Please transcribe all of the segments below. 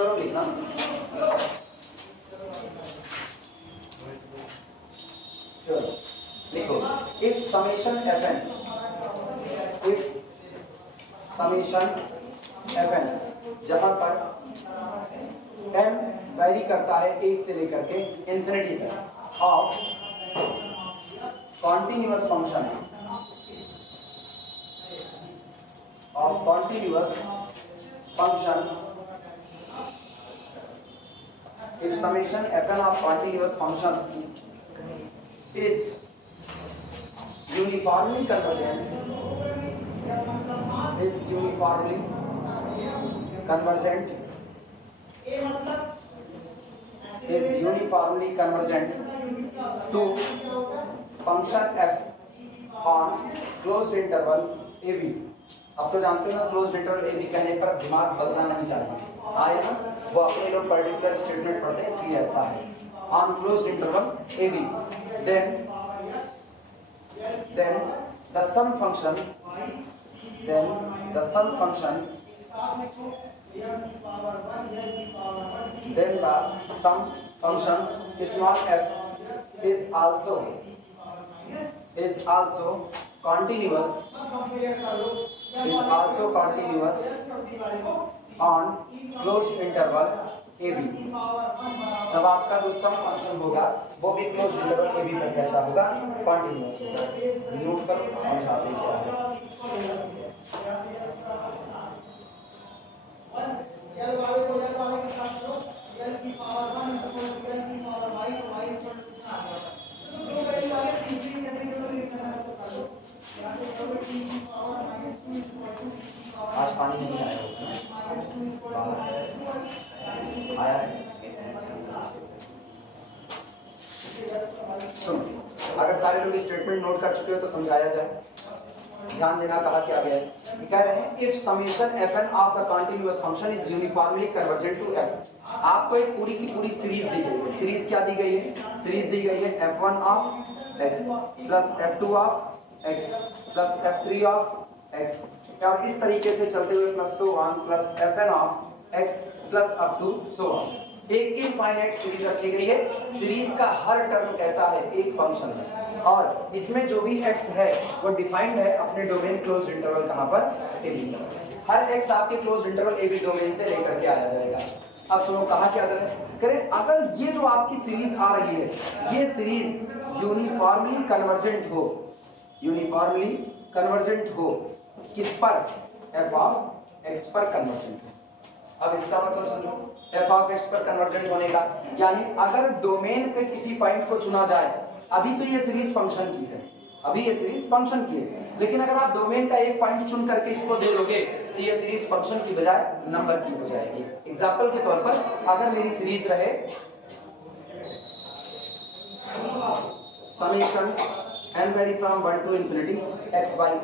चलो लिखना चलो लिखो इफ समेशन fn जहां पर n वैरी करता है 1 से लेकर के इंफिनिटी तक of continuous function if summation fn of continuous functions is uniformly convergent to function f on closed interval ab। अब तो जानते हो ना क्लोज्ड इंटरवल ए बी कहने पर दिमाग बदलना नहीं चाहिए, आए ना वो अपने लोग पर्टिकुलर स्टेटमेंट पढ़ते हैं इसलिए ऐसा है। On closed interval a b then the sum function small f is also continuous on closed interval ab। तब आपका जो सम फंक्शन होगा वो भी क्लोज्ड इंटरवल ab पर कैसा होगा, कॉन्टिन्यूअस होगा। नोट करो समझाते क्या है। आज पानी नहीं आया आया है। सुनो, अगर सारे लोग स्टेटमेंट नोट कर चुके हो तो समझाया जाए। ध्यान देना कहा क्या गया है, कह रहे हैं if summation fn of the continuous function is uniformly convergent to f। आपको एक पूरी की पूरी सीरीज दी गई है। सीरीज क्या दी गई है, सीरीज दी गई है f1 of x plus f2 of x plus f3 of x, और इस तरीके से चलते हुए plus so on plus fn of x plus up to so on. एक इनफाइनाइट सीरीज रखी गई है। सीरीज का हर टर्म कैसा है, एक फंक्शन है, और इसमें जो भी x है वो डिफाइंड है अपने डोमेन क्लोज्ड इंटरवल कहां पर, ab। हर x आपके क्लोज्ड इंटरवल ab डोमेन से लेकर के आया जाएगा। अब सुनो कहा क्या करें, अगर ये जो आपकी सीरीज आ रही है ये सीरीज यूनिफॉर्मली कन्वर्जेंट हो किस पर, f ऑफ x पर कन्वर्जेंट हो। अब इसका मतलब समझो, f ऑफ x पर कन्वर्जेंट होने का यानी अगर डोमेन के किसी पॉइंट को चुना जाए, अभी तो ये सीरीज फंक्शन की है, लेकिन अगर आप डोमेन का एक पॉइंट चुन करके इसको दे दोगे तो ये सीरीज फंक्शन की बजाय नंबर की हो जाएगी। एग्जांपल के तौर पर अगर मेरी सीरीज रहे summation n vary from 1 to infinity x by n,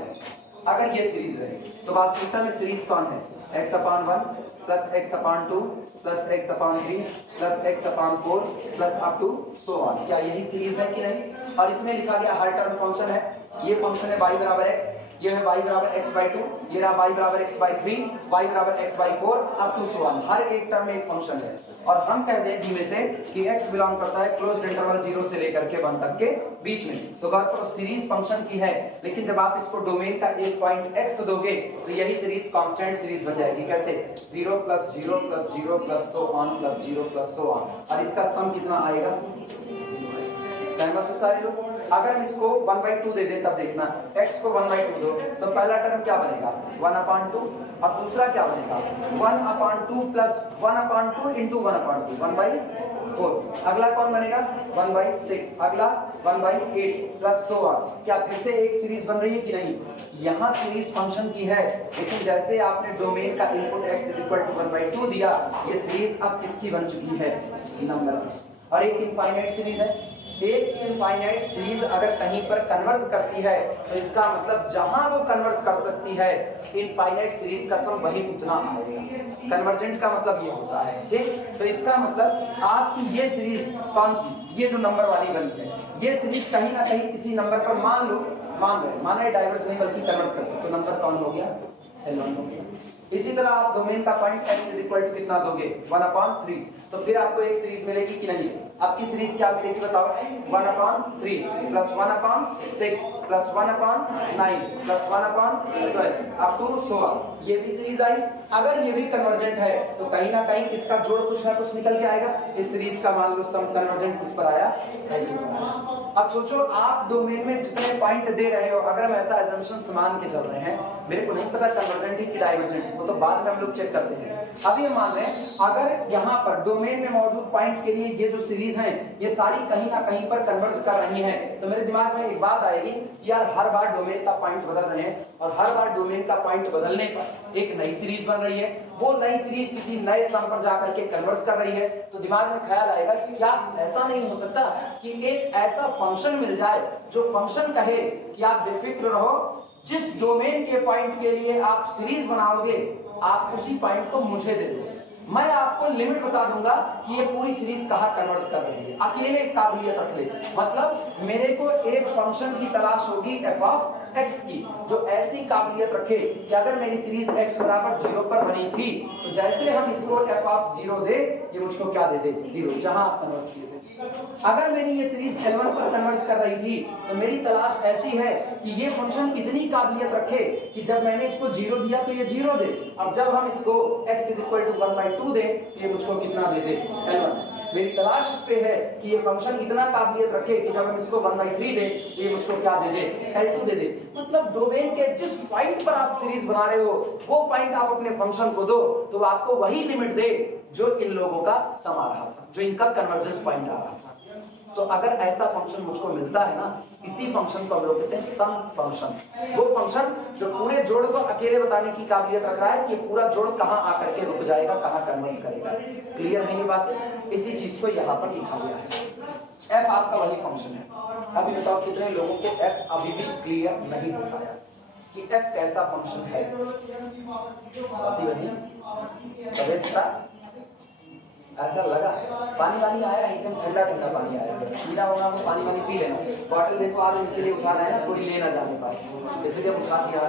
अगर ये सीरीज रहे तो वास्तविकता में सीरीज कौन है, x/1 plus x/2 plus x/3 plus x/4 plus up to so on. क्या यही सीरीज है कि नहीं। और इसमें लिखा गया हर टर्म फंक्शन है, ये फंक्शन है y बराबर x, ये है y बराबर x/2, ये रहा y बराबर x/3, y बराबर x/4 up to so on. हर एक टर्म में एक फंक्शन है, और हम कहते हैं में से कि x बिलोंग करता है क्लोज्ड इंटरवल 0 से लेकर के 1 तक के बीच में। तो गौर करो सीरीज फंक्शन की है, लेकिन जब आप इसको डोमेन का एक पॉइंट x दोगे तो यही सीरीज कांस्टेंट सीरीज बन जाएगी। कैसे, 0 plus 0 plus 0 plus so on plus 0 plus so on, और इसका सम कितना आएगा, सहमत हो सारे लोग। अगर हम इसको 1/2 दे दें तब देखना, x को 1/2 दो तो पहला टर्म क्या बनेगा 1/2, अब दूसरा क्या बनेगा 1/2 प्लस 1/2 इंटू 1/2 1/4, अगला कौन बनेगा 1/6, अगला 1/8 प्लस सो ऑन। क्या फिर से एक सीरीज बन रही है कि नहीं, यहाँ सीरीज फंक्शन की है, लेकिन जैसे आपने डोमेन का इनपुट x = 1/2 दिया, ये सीरीज अब किसकी बन चुकी है, नंबर की। और एक इनफाइनाइट सीरीज है, एक इनफाइनाइट सीरीज अगर कहीं पर कन्वर्ज करती है तो इसका मतलब जहां वो कन्वर्ज कर सकती है इनफाइनाइट सीरीज का सम वही उतना आएगा। कन्वर्जेंट का मतलब ये होता है, ठीक। तो इसका मतलब आपकी ये सीरीज कौन सी, ये जो नंबर वाली बनी है, ये सीरीज कहीं ना कहीं किसी नंबर पर मान रहे डाइवर्ज नहीं बल्कि कन्वर्ज करते, तो नंबर कौन हो गया, L1 हो गया। इसी तरह आप डोमेन का point x is equal to कितना दोगे 1/3, तो फिर आपको एक सीरीज मिलेगी कि नहीं? आपकी सीरीज क्या मिलेगी बताओ? 1/3 plus 1/6 plus 1/9 plus 1/12 up to 16, ये भी सीरीज आई। अगर ये भी कन्वर्जेंट है तो कहीं ना कहीं इसका जोड़ कुछ ना कुछ निकल के आएगा। इस सीरीज का मान लो सम कन्वर्जेंट किस पर आया? अब सोचो आप डोमेन में जितने पॉइंट दे रहे हो, अगर हम ऐसा एजम्पशन मान के चल रहे हैं, मेरे को नहीं पता कन्वर्जेंट है कि डाइवर्जेंट है, तो बाद में हम लोग चेक करते हैं। अब ये मान लें अगर यहाँ पर डोमेन में मौजूद पॉइंट के लिए ये जो सीरीज है ये सारी कहीं ना कहीं पर कन्वर्ज कर रही हैं, तो मेरे दिमाग में एक बात आएगी कि यार हर बार डोमेन का पॉइंट बदल रहे हैं और हर बार डोमेन का पॉइंट बदलने पर एक नई सीरीज बन रही है, वो नई सीरीज किसी नए सम पर जाकर के कन्वर्ज कर रही है। तो दिमाग में ख्याल आएगा कि क्या ऐसा नहीं हो सकता कि एक ऐसा फंक्शन मिल जाए जो फंक्शन कहे कि आप बेफिक्र रहो, जिस डोमेन के पॉइंट के लिए आप सीरीज बनाओगे आप उसी पॉइंट को मुझे दे दो, मैं आपको लिमिट बता दूंगा कि ये पूरी सीरीज कहाँ कन्वर्ट कर रही है। अकेले काबिलियत रख ले, मतलब मेरे को एक फंक्शन की तलाश होगी f ऑफ x की जो ऐसी काबिलियत रखे कि अगर मेरी सीरीज x बराबर 0 पर बनी थी तो जैसे हम इसको f ऑफ 0 दे ये मुझको क्या दे दे? 0, जहां आप कन्वर्ट किए थे। अगर मेरी ये सीरीज L1 पर कन्वर्ट कर रही थी तो मेरी तलाश ऐसी है कि ये फंक्शन इतनी काबिलियत रखे कि जब मैंने इसको 0 दिया तो ये 0 दे, और जब हम इसको x इज इक्वल टू 1/2 दे तो ये मुझको कितना दे दे? L1। मेरी तलाश इस पे है कि ये फंक्शन इतना काबिलियत रखे कि जब हम इसको 1/3 दे तो ये मुझको क्या दे दे? L2 दे दे। मतलब डोमेन के जिस पॉइंट पर आप सीरीज बना रहे हो वो पॉइंट आप अपने फंक्शन को दो तो आपको वही लिमिट दे जो इन लोगों का सम आ रहा था, जो इनका कन्वर्जेंस पॉइंट आ रहा था। तो अगर ऐसा फंक्शन मुझको मिलता है ना, इसी फंक्शन को हम लोग कहते हैं सम फंक्शन। वो फंक्शन जो पूरे जोड़ को अकेले बताने की काबिलियत रख रहा है कि ये पूरा जोड़ कहाँ आकर के रुक जाएगा, कहाँ कन्वर्ज करेगा। क्लियर है ये बातें? इसी चीज को यहाँ पर लिखा गया है। एफ आपका वही फंक्शन है। अभी बताओ कितने लोगों को एफ अभी भी क्लियर नहीं हो पाया कि एफ कैसा फंक्शन है? ऐसा लगा पानी वानी आया, एकदम ठंडा ठंडा पानी आया, पीना होगा वो पानी वानी पी लेना। बॉटल देखो आज इसीलिए उठा रहे हैं कोई ले ना जाने पाए, इसलिए उठा दिया।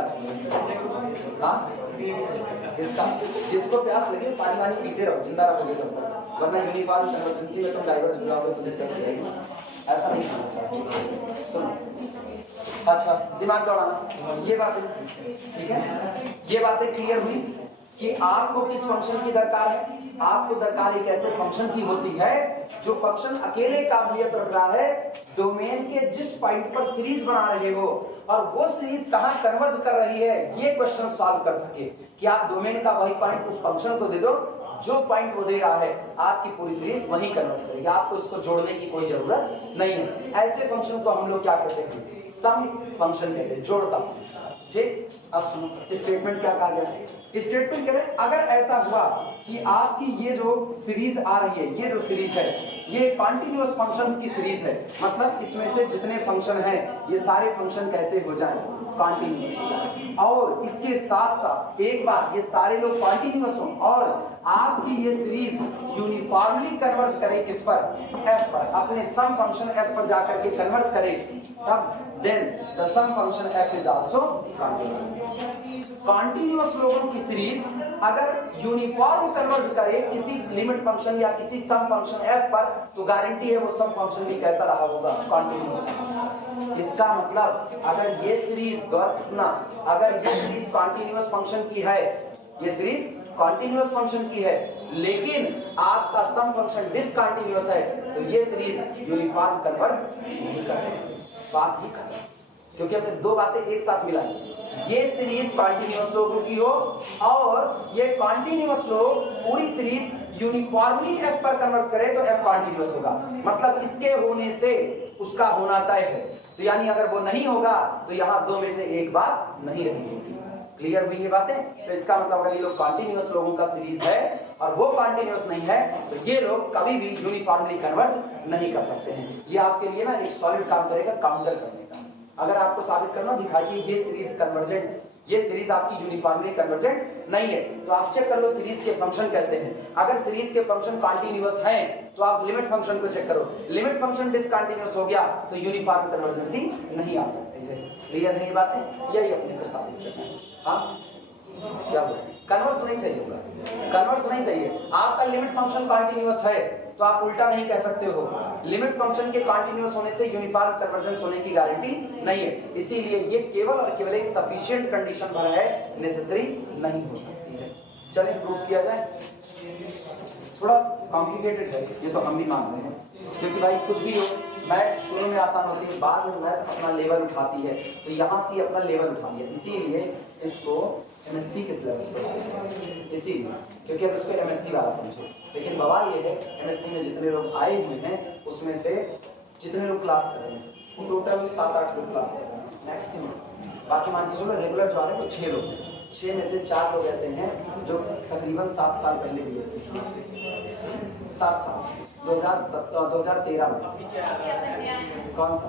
हाँ इसका जिसको प्यास लगे पानी वानी पीते रहो, जिंदा रहोगे तब तक, वरना यूनिफॉर्म इमरजेंसी में तुम डाइवर्स बुलाओगे तो दिक्कत हो जाएगी। ऐसा नहीं करना चाहिए। सुनो अच्छा दिमाग दौड़ाना, ये बातें ठीक है, ये बातें क्लियर हुई कि आपको किस फंक्शन की दरकार है। आपको दरकार एक ऐसे फंक्शन की होती है जो फंक्शन अकेले काबिलियत रख रहा है डोमेन के जिस पॉइंट पर सीरीज बना रहे हो और वो सीरीज कहां कन्वर्ज कर रही है ये क्वेश्चन सॉल्व कर सके कि आप डोमेन का वही पॉइंट उस फंक्शन को दे दो जो पॉइंट वो दे रहा है, आपकी पूरी सीरीज वही कन्वर्ज करेगी, आपको इसको जोड़ने की कोई जरूरत नहीं है। ऐसे फंक्शन को हम लोग क्या कहते हैं? सम फंक्शन कहते हैं, जोड़ता। ठीक, अब सुनो स्टेटमेंट क्या कहा गया है। स्टेटमेंट कह रहे हैं अगर ऐसा हुआ कि आपकी ये जो सीरीज आ रही है, ये जो सीरीज है ये कॉन्टिन्यूअस फंक्शंस की सीरीज है, मतलब इसमें से जितने फंक्शन हैं ये सारे फंक्शन कैसे हो जाएं? कॉन्टिन्यूअस। और इसके साथ साथ एक बार ये सारे लोग कॉन्टिन्यूअस हों और आपकी ये सीरीज यूनिफॉर्मली कन्वर्ज करे किस पर? f पर, अपने सम फंक्शन f पर जाकर के कन्वर्ज करे, तब then the sum function f is also continuous. Continuous लोगों की सीरीज अगर यूनिफॉर्म कन्वर्ज करे किसी लिमिट फंक्शन या किसी सम फंक्शन f पर तो गारंटी है वो सम फंक्शन भी कैसा रहा होगा? कॉन्टिन्यूअस। इसका मतलब अगर ये सीरीज गौर सुना, अगर ये सीरीज कॉन्टिन्यूअस फंक्शन की है, ये सीरीज कॉन्टिन्यूअस फंक्शन की है लेकिन आपका सम फंक्शन डिसकंटिन्यूअस है तो ये सीरीज यूनिफॉर्म कन्वर्ज नहीं कर सकती। बात ही खत्म, क्योंकि हमने दो बातें एक साथ मिलाई। ये सीरीज कॉन्टिन्यूअस लोगों की हो और ये कॉन्टिन्यूअस लोग पूरी सीरीज यूनिफॉर्मली f पर कन्वर्ज करे तो f कॉन्टिन्यूअस होगा, मतलब इसके होने से उसका होना तय है। तो यानी अगर वो नहीं होगा तो यहाँ दो में से एक बात नहीं रहेगी। क्लियर हुई ये बातें? तो इसका मतलब अगर ये लोग कॉन्टिन्यूअस लोगों का सीरीज है और वो कॉन्टिन्यूअस नहीं है तो ये लोग कभी भी यूनिफॉर्मली कन्वर्ज नहीं कर सकते हैं। ये आपके लिए ना एक सॉलिड काम करेगा काउंटर करने का। अगर आपको साबित करना दिखाइए ये सीरीज कन्वर्जेंट, ये सीरीज आपकी यूनिफॉर्मली कन्वर्जेंट नहीं है तो आप चेक कर लो सीरीज के फंक्शन कैसे हैं। अगर सीरीज के फंक्शन कॉन्टिन्यूअस हैं तो आप लिमिट फंक्शन को चेक करो, लिमिट फंक्शन डिसकंटिन्यूअस हो गया तो यूनिफॉर्म कन्वर्जेंसी नहीं आ सकती है। क्लियर है ये बातें? यही अपने को साबित करना है। हाँ क्या बोल रहे हैं? कन्वर्स नहीं सही होगा, कन्वर्स नहीं सही है। आपका लिमिट फंक्शन कॉन्टिन्यूअस है तो आप उल्टा नहीं कह सकते हो। लिमिट फंक्शन के कॉन्टिन्यूअस होने से यूनिफॉर्म कन्वर्जेंस होने की गारंटी नहीं है, इसीलिए ये केवल और केवल एक सफिशिएंट कंडीशन भर है, नेसेसरी नहीं हो सकती है। चलिए प्रूव किया जाए। थोड़ा कॉम्प्लिकेटेड है ये तो हम भी मान रहे हैं, क्योंकि भाई कुछ भी हो मैथ शुरू में आसान होती है, बाद में मैथ अपना लेवल उठाती है, तो यहाँ से अपना लेवल उठा लिया, इसीलिए इसको एमएससी के सिलेबस पर, इसीलिए क्योंकि अब इसको एमएससी वाला समझे। लेकिन बवाल ये है एमएससी में जितने लोग आए हुए हैं उसमें से जितने लोग क्लास कर रहे हैं वो टोटल 7-8 लोग क्लास कर रहे हैं मैक्सिमम। बाकी मान के चलो रेगुलर जो आ रहे हैं वो 6 लोग हैं, 6 में से 4 लोग ऐसे हैं जो तकरीबन 7 साल पहले बीएससी किए, 7 साल 2013 में। कौन सा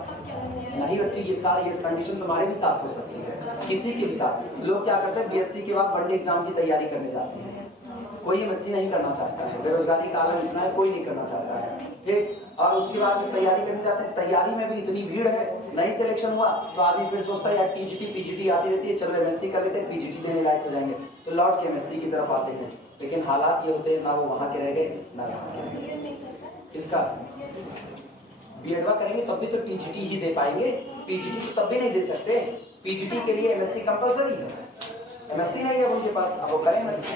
नहीं बच्चे, ये सारी ये कंडीशन तुम्हारे भी साथ हो सकती है, किसी के भी साथ। लोग क्या करते हैं बीएससी के बाद वनडे एग्जाम की तैयारी करने जाते हैं, कोई एमएससी नहीं करना चाहता है, बेरोजगारी का आलम इतना है कोई नहीं करना चाहता है, ठीक। और उसके बाद फिर तैयारी करने जाते हैं, तैयारी में भी इतनी भीड़ है, नहीं सिलेक्शन हुआ तो आदमी फिर सोचता है यार टीजीटी पीजीटी आती रहती है, चलो एमएससी कर लेते हैं, पीजीटी देने लायक हो जाएंगे, तो लौट के एमएससी की तरफ आते हैं। लेकिन हालात ये होते हैं ना वो वहाँ के रह गए ना यहाँ के रह गए। किसका बीएडवा करेंगे तब भी तो टीजीटी ही दे पाएंगे, पीजीटी तो तब भी नहीं दे सकते। पीजीटी के लिए एमएससी कंपलसरी है, एमएससी नहीं है उनके पास, अब वो करें एमएससी।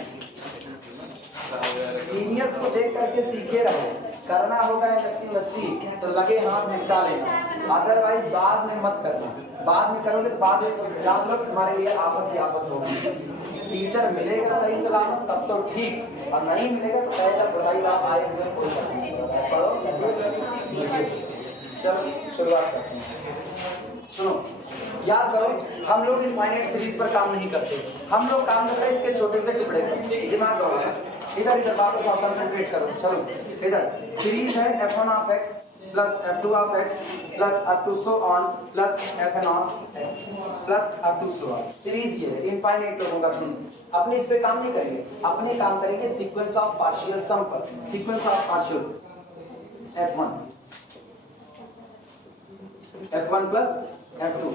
सीनियर्स को देख करके सीखे रहो, करना होगा एमएससी तो लगे हाथ निपटा लेना, अदरवाइज बाद में मत करना। बाद में करोगे तो बाद में जान लो तुम्हारे लिए आफत ही आफत होगी। टीचर मिलेगा सही सलामत तब तो ठीक, और नहीं मिलेगा तो कहेगा बुराई आप आए हुए कोई पढ़ो। चलो शुरुआत करते हैं। सुनो याद करो, हम लोग इनफाइनाइट सीरीज पर काम नहीं करते, हम लोग काम करते हैं इसके छोटे से टुकड़े पर। दिमाग करो इधर इधर वापस आप कंसंट्रेट करो। चलो इधर सीरीज है f1 of x plus f2 of x plus up to so on plus fn of x plus up to so on. Series ये है, इनफाइनाइट लोगों का झुंड। अपने इस पे काम नहीं करेंगे, अपने काम करेंगे सीक्वेंस ऑफ पार्शियल सम पर। Sequence of partial f1 plus f2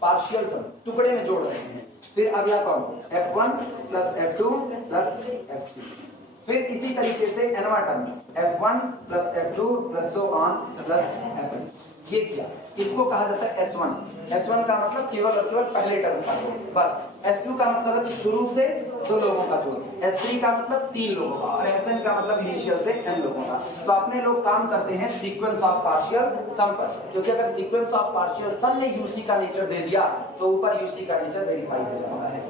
partial sum टुकड़े में जोड़ रहे हैं। फिर अगला कौन f1 plus f2 plus f3। फिर इसी तरीके से nवां term f1 plus f2 plus so on plus fn। ये किया, इसको कहा जाता है s1। s1 का मतलब केवल और केवल पहले टर्म का जोड़ बस। s2 का मतलब है कि शुरू से 2 लोगों का जोड़, s3 का मतलब 3 लोगों का, और sn का मतलब इनिशियल से n लोगों का। तो अपने लोग काम करते हैं सीक्वेंस ऑफ पार्शियल सम पर, क्योंकि अगर सीक्वेंस ऑफ पार्शियल सम ने यूसी का नेचर दे दिया तो ऊपर यूसी का नेचर वेरीफाई हो जाता है।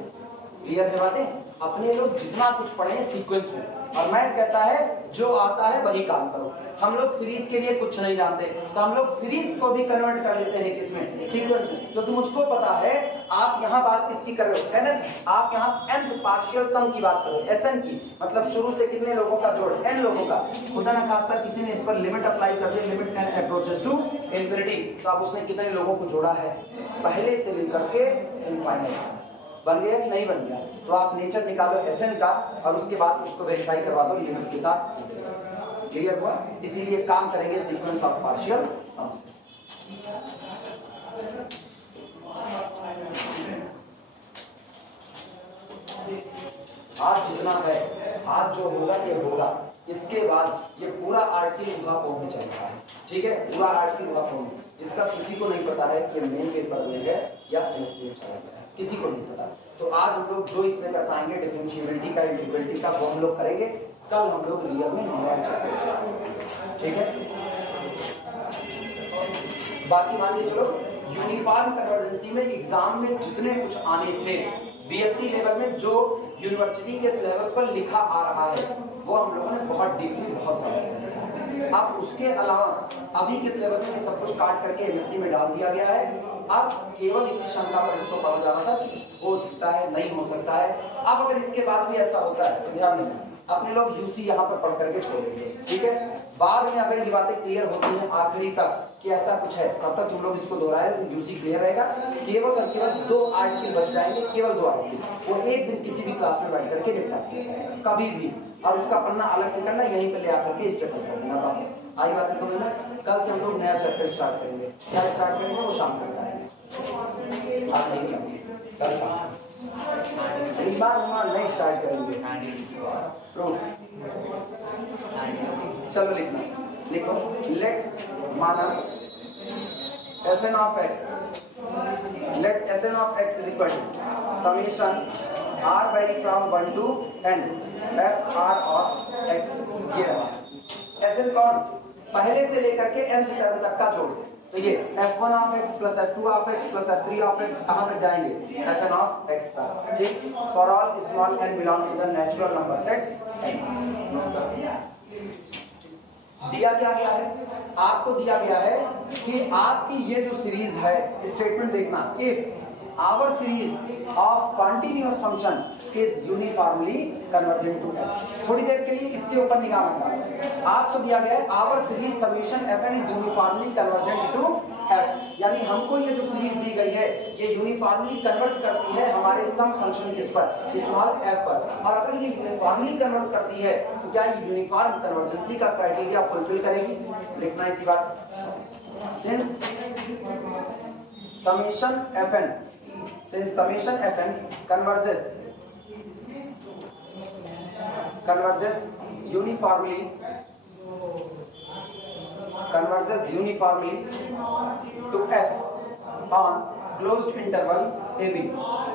क्लियर है बातें? अपने लोग जितना कुछ पढ़े सीक्वेंस में, और मैथ कहता है जो आता है वही काम करो। हम लोग सीरीज के लिए कुछ नहीं जानते तो हम लोग सीरीज को भी कन्वर्ट कर लेते हैं किसमें, सीक्वेंस में, क्योंकि मुझको पता है आप यहाँ बात किसकी कर रहे हो, nth, आप यहाँ nth पार्शियल सम की बात करो, sn की, मतलब शुरू से कितने लोगों का जोड़, n लोगों का। खुदा न खास्ता किसी ने इस पर लिमिट अप्लाई कर दी, limit n approaches to infinity, तो अब उसने कितने लोगों को जोड़ा है पहले से लेकर के इनफाइनाइट। बन गया कि नहीं बन गया? तो आप नेचर निकालो sn का और उसके बाद उसको वेरीफाई करवा दो लिमिट के साथ। क्लियर हुआ? इसीलिए काम करेंगे सीक्वेंस ऑफ पार्शियल सम से। आज जितना है, आज जो होगा ये होगा, इसके बाद ये पूरा आरटी होगा फॉर्म में चलता है, ठीक है? पूरा आरटी होगा फॉर्म में, इसका किसी को नहीं पता है कि मेन पेपर में है या एमएससी चला गया है, किसी को नहीं पता। तो आज हम लोग जो इसमें कर पाएंगे डिफरेंशिएबिलिटी का, इंटीग्रेबिलिटी का, वो हम लोग करेंगे। कल हम लोग रियल में नया चैप्टर, ठीक है? बाकी मान लीजिए चलो यूनिफॉर्म कन्वर्जेंसी में एग्जाम में जितने कुछ आने थे बीएससी लेवल में, जो यूनिवर्सिटी के सिलेबस पर लिखा आ रहा है वो हम लोगों ने बहुत डीपली बहुत समझा। अब उसके अलावा अभी के सिलेबस में सब कुछ काट करके एमएससी में डाल दिया गया है। अब केवल इसी शंका पर इसको पढ़ा जा रहा था कि हो सकता है नहीं हो सकता है। अब अगर इसके बाद भी ऐसा होता है तो ध्यान देना, अपने लोग यूसी यहाँ पर पढ़ करके छोड़ेंगे, ठीक है? बाद में अगर ये बातें क्लियर होती हैं आखिरी तक कि ऐसा कुछ है, तब तक तुम लोग इसको दोहराए तो यूसी क्लियर रहेगा। केवल और केवल 2 आर्टिकल बच जाएंगे, केवल 2 आर्टिकल, वो एक दिन किसी भी क्लास में बैठ करके निपटा कभी भी, और उसका पन्ना अलग से करना, यहीं पर ले आकर के स्टेप कर देना। बस आई बातें समझ में? कल से हम लोग नया चैप्टर स्टार्ट करेंगे। क्या स्टार्ट करेंगे वो शाम तक आएंगे, आज नहीं कल शाम। रिमार्क नहीं स्टार्ट करेंगे। प्रूफ चलो लिखना, लिखो लेट माना Sn of x, let Sn of x is equal to summation r vary from 1 to n f r of x given। Sn कौन, पहले से लेकर के nth टर्म तक का जोड़। तो ये f1 of x plus f2 of x plus f3 of x कहाँ तक जाएंगे, Fn of x तक, ठीक। For all small n belong to the natural number set n। दिया क्या गया है, आपको दिया गया है कि आपकी ये जो सीरीज है, स्टेटमेंट देखना, if our series of continuous function is uniformly convergent to f। थोड़ी देर के लिए इसके ऊपर निगाह रखना। आपको दिया गया है our series summation fn is uniformly convergent to f, यानी हमको ये जो सीरीज दी गई है ये यूनिफॉर्मली कन्वर्ज करती है हमारे सम फंक्शन किस पर, स्मॉल f पर। और अगर ये यूनिफॉर्मली कन्वर्ज करती है तो क्या ये यूनिफॉर्म कन्वर्जेंसी का क्राइटेरिया फुलफिल करेगी, लिखना इसी बात। Since summation fn, since summation fn converges uniformly to f on closed interval ab,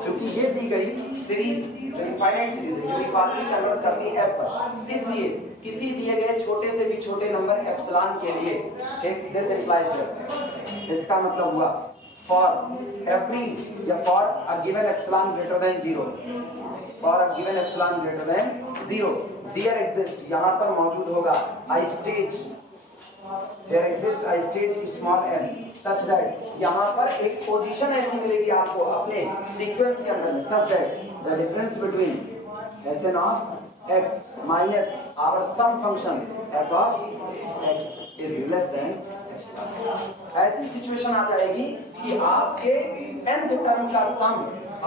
क्योंकि ये दी गई सीरीज जो इनफाइनाइट सीरीज है यूनिफॉर्मली कन्वर्ज करती है f पर, इसलिए किसी दिए गए छोटे से भी छोटे नंबर एप्सिलॉन के लिए, ठीक, दिस इंप्लाइज दैट, इसका मतलब हुआ for every या for a given epsilon greater than 0, for a given epsilon greater than 0 there exists, यहाँ पर मौजूद होगा a stage, there exists a stage small n such that यहाँ पर एक पोजीशन ऐसी मिलेगी आपको अपने सीक्वेंस के अंदर में, such that the difference between Sn of x minus our sum function f of x is less than। ऐसी सिचुएशन आ जाएगी कि आपके nth टर्म का सम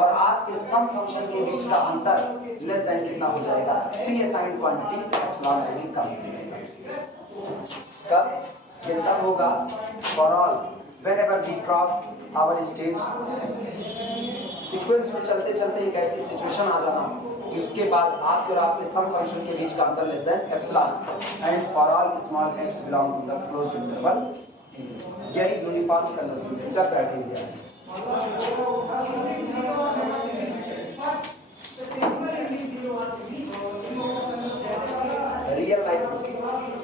और आपके सम फंक्शन के बीच का अंतर लेस देन कितना हो जाएगा, प्री-असाइंड क्वांटिटी एप्सिलॉन से भी कम। कब ये तब होगा, for all whenever we cross our stage, sequence में चलते चलते एक ऐसी सिचुएशन आ जाना कि उसके बाद आपके और आपके सम फंक्शन के बीच का अंतर less than epsilon, and for all small x belong to the closed interval. यही यूनिफॉर्म कन्वर्जेंस का क्राइटेरिया है। रियल लाइफ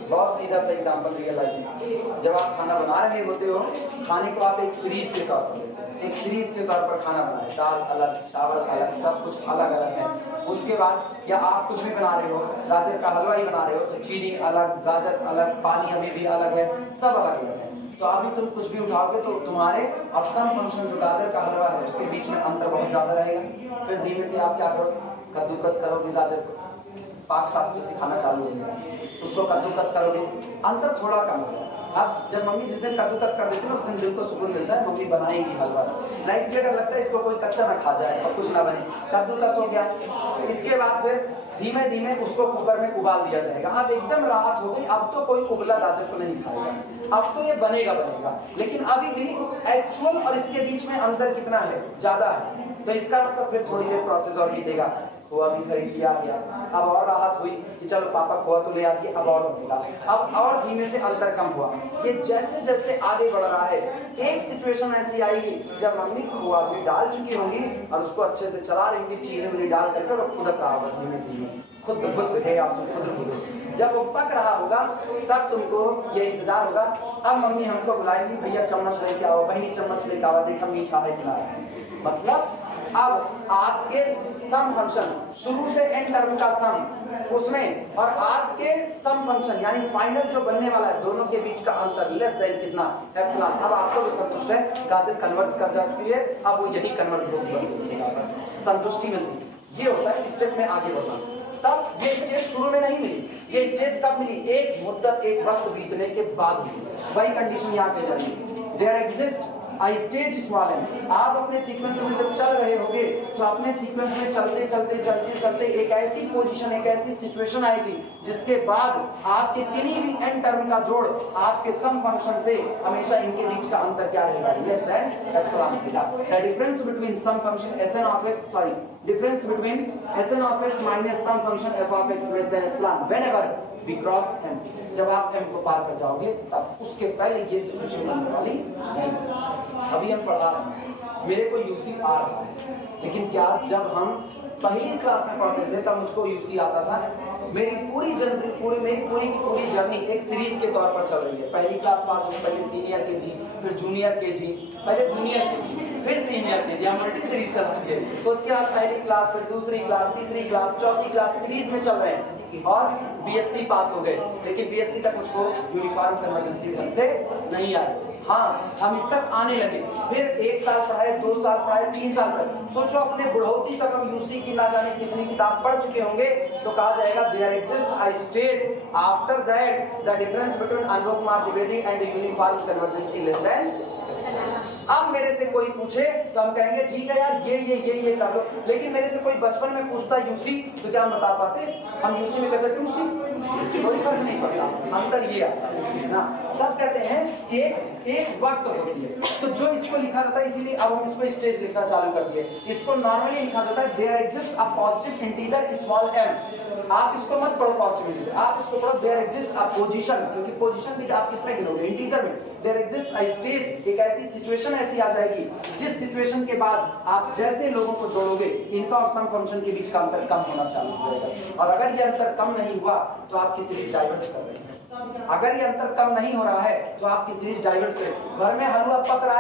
बहुत सीधा सा एग्जांपल, रियल लाइफ में जब आप खाना बना रहे होते हो, खाने को आप एक सीरीज के तौर पर, एक सीरीज के तौर पर खाना बनाए, दाल अलग, चावल अलग, सब कुछ अलग अलग है। उसके बाद या आप कुछ भी बना रहे हो, गाजर का हलवा ही बना रहे हो तो चीनी अलग, गाजर अलग, पानी अभी भी अलग है, सब अलग अलग है। तो अभी तुम कुछ भी उठाओगे तो तुम्हारे अब सम फंक्शन जो गाजर का हलवा है उसके बीच में अंतर बहुत ज़्यादा रहेगा। फिर धीमे से आप क्या करोगे, कद्दूकस करोगे, गाजर को पाक शास्त्र सिखाना चालू होगा, उसको कद्दूकस करोगे, अंतर थोड़ा कम होगा। अब जब मम्मी जिस दिन कद्दूकस कर देती है उस दिन दिल को सुकून मिलता है, मम्मी बनाएगी हलवा, नाइट के डर लगता है इसको कोई कच्चा ना खा जाए और कुछ ना बने, कद्दूकस हो गया। इसके बाद फिर धीमे धीमे उसको कुकर में उबाल दिया जाएगा। अब एकदम राहत हो गई, अब तो कोई उबला गाजर को नहीं खाएगा, अब तो ये बनेगा। लेकिन अभी भी एक्चुअल और इसके बीच में अंतर कितना है, ज्यादा है। तो इसका मतलब फिर थोड़ी देर प्रोसेस और बीतेगा, खोआ भी खरीद लिया गया, अब और राहत हुई कि चलो पापा खोआ तो ले आती है, अब और बनेगा, अब और धीमे से अंतर कम हुआ। ये जैसे जैसे आगे बढ़ रहा है, एक सिचुएशन ऐसी आएगी जब मम्मी खोआ भी डाल चुकी होंगी और उसको अच्छे से चला रही होंगी, चीनी उनी डाल करके, और खुद रहा होगा धीमे धीमे, खुद है या खुद जब वो पक रहा होगा तब तुमको ये इंतजार होगा, अब मम्मी हमको बुलाएगी, भैया चम्मच लेके आओ, बहनी चम्मच लेके आओ, देखा मीठा है कि ना। मतलब अब आपके सम फंक्शन शुरू से एंड टर्म का सम उसमें और आपके सम फंक्शन यानी फाइनल जो बनने वाला है, दोनों के बीच का अंतर लेस देन कितना, एप्सिलॉन। अब आपको भी संतुष्ट है, गाजर कन्वर्ज कर जा चुकी है, अब वो यही कन्वर्ज होगी, संतुष्टि मिलती। ये होता है स्टेप में आगे बढ़ना। तब ये स्टेज शुरू में नहीं मिली, ये स्टेज कब मिली, एक मुद्दत, एक वक्त बीतने के बाद मिली। वही कंडीशन यहाँ पे चली, there exist a stage small m. आप अपने सीक्वेंस में जब चल रहे होगे तो अपने सीक्वेंस में चलते चलते चलते चलते एक ऐसी पोजीशन, एक ऐसी सिचुएशन आएगी जिसके बाद आपके किन्हीं भी n टर्म का जोड़ आपके सम फंक्शन से हमेशा इनके बीच का अंतर क्या रहेगा, less than epsilon theta. The difference between sum function Sn of x, sorry, difference between Sn of x minus some function f of x less than epsilon whenever we cross m। जब आप m को पार कर जाओगे तब उसके पहले ये situation बनने वाली नहीं। अभी हम पढ़ा रहे हैं, मेरे को यूसी आ रहा है, लेकिन क्या जब हम पहली क्लास में पढ़ते थे तब मुझको यूसी आता था। मेरी पूरी जर्नी एक सीरीज के तौर पर चल रही है। पहली क्लास पास हुई, पहले सीनियर केजी, फिर जूनियर केजी, पहले जूनियर केजी, फिर सीनियर केजी, हम मल्टी सीरीज चल रही है। तो उसके बाद पहली क्लास, फिर दूसरी क्लास, तीसरी क्लास, चौथी क्लास सीरीज में चल रहे हैं और बीएससी पास हो गए, लेकिन बीएससी तक मुझको यूनिफॉर्म कन्वर्जेंसी ढंग से नहीं आए। हाँ, हम इस तक आने लगे, फिर 1 साल पढ़ाए, 2 साल पढ़ाए, 3 साल तक। सोचो अपने बुढ़ौती तक हम यूसी की ना जाने कितनी किताब पढ़ चुके होंगे, तो कहा जाएगा there exist a stage after that the difference between Anubhav Kumar Dwivedi and uniform convergency less than. अब मेरे से कोई पूछे तो हम कहेंगे ठीक है यार ये कर लो, लेकिन मेरे से कोई बचपन में पूछता यूसी तो क्या हम बता पाते? हम यूसी में कहते टूसी, कोई फर्क नहीं पड़ता, अंतर ये आता है ना। सब कहते हैं कि एक वक्त होती है, तो जो इसको लिखा जाता है, इसीलिए अब हम इसको स्टेज लिखना चालू कर दिए। इसको नॉर्मली लिखा जाता है there exist a positive integer small m। आप इसको मत पढ़ो पॉजिटिव इंटीजर, आप इसको पढ़ो देयर एग्जिस्ट अ पोजीशन, क्योंकि पोजीशन भी आप किसमें गिनोगे? इंटीजर में। देयर एग्जिस्ट अ स्टेज, एक ऐसी सिचुएशन ऐसी आ जाएगी जिस सिचुएशन के बाद आप जैसे लोगों को जोड़ोगे इनका और सम फंक्शन के बीच का अंतर कम होना चालू हो जाएगा। और अगर ये अंतर कम नहीं हुआ तो आपकी सीरीज डाइवर्ज कर रही है। अगर ये अंतर कम नहीं हो रहा है तो आपकी सीरीज डाइवर्ज करेगी। घर में हलवा पक रहा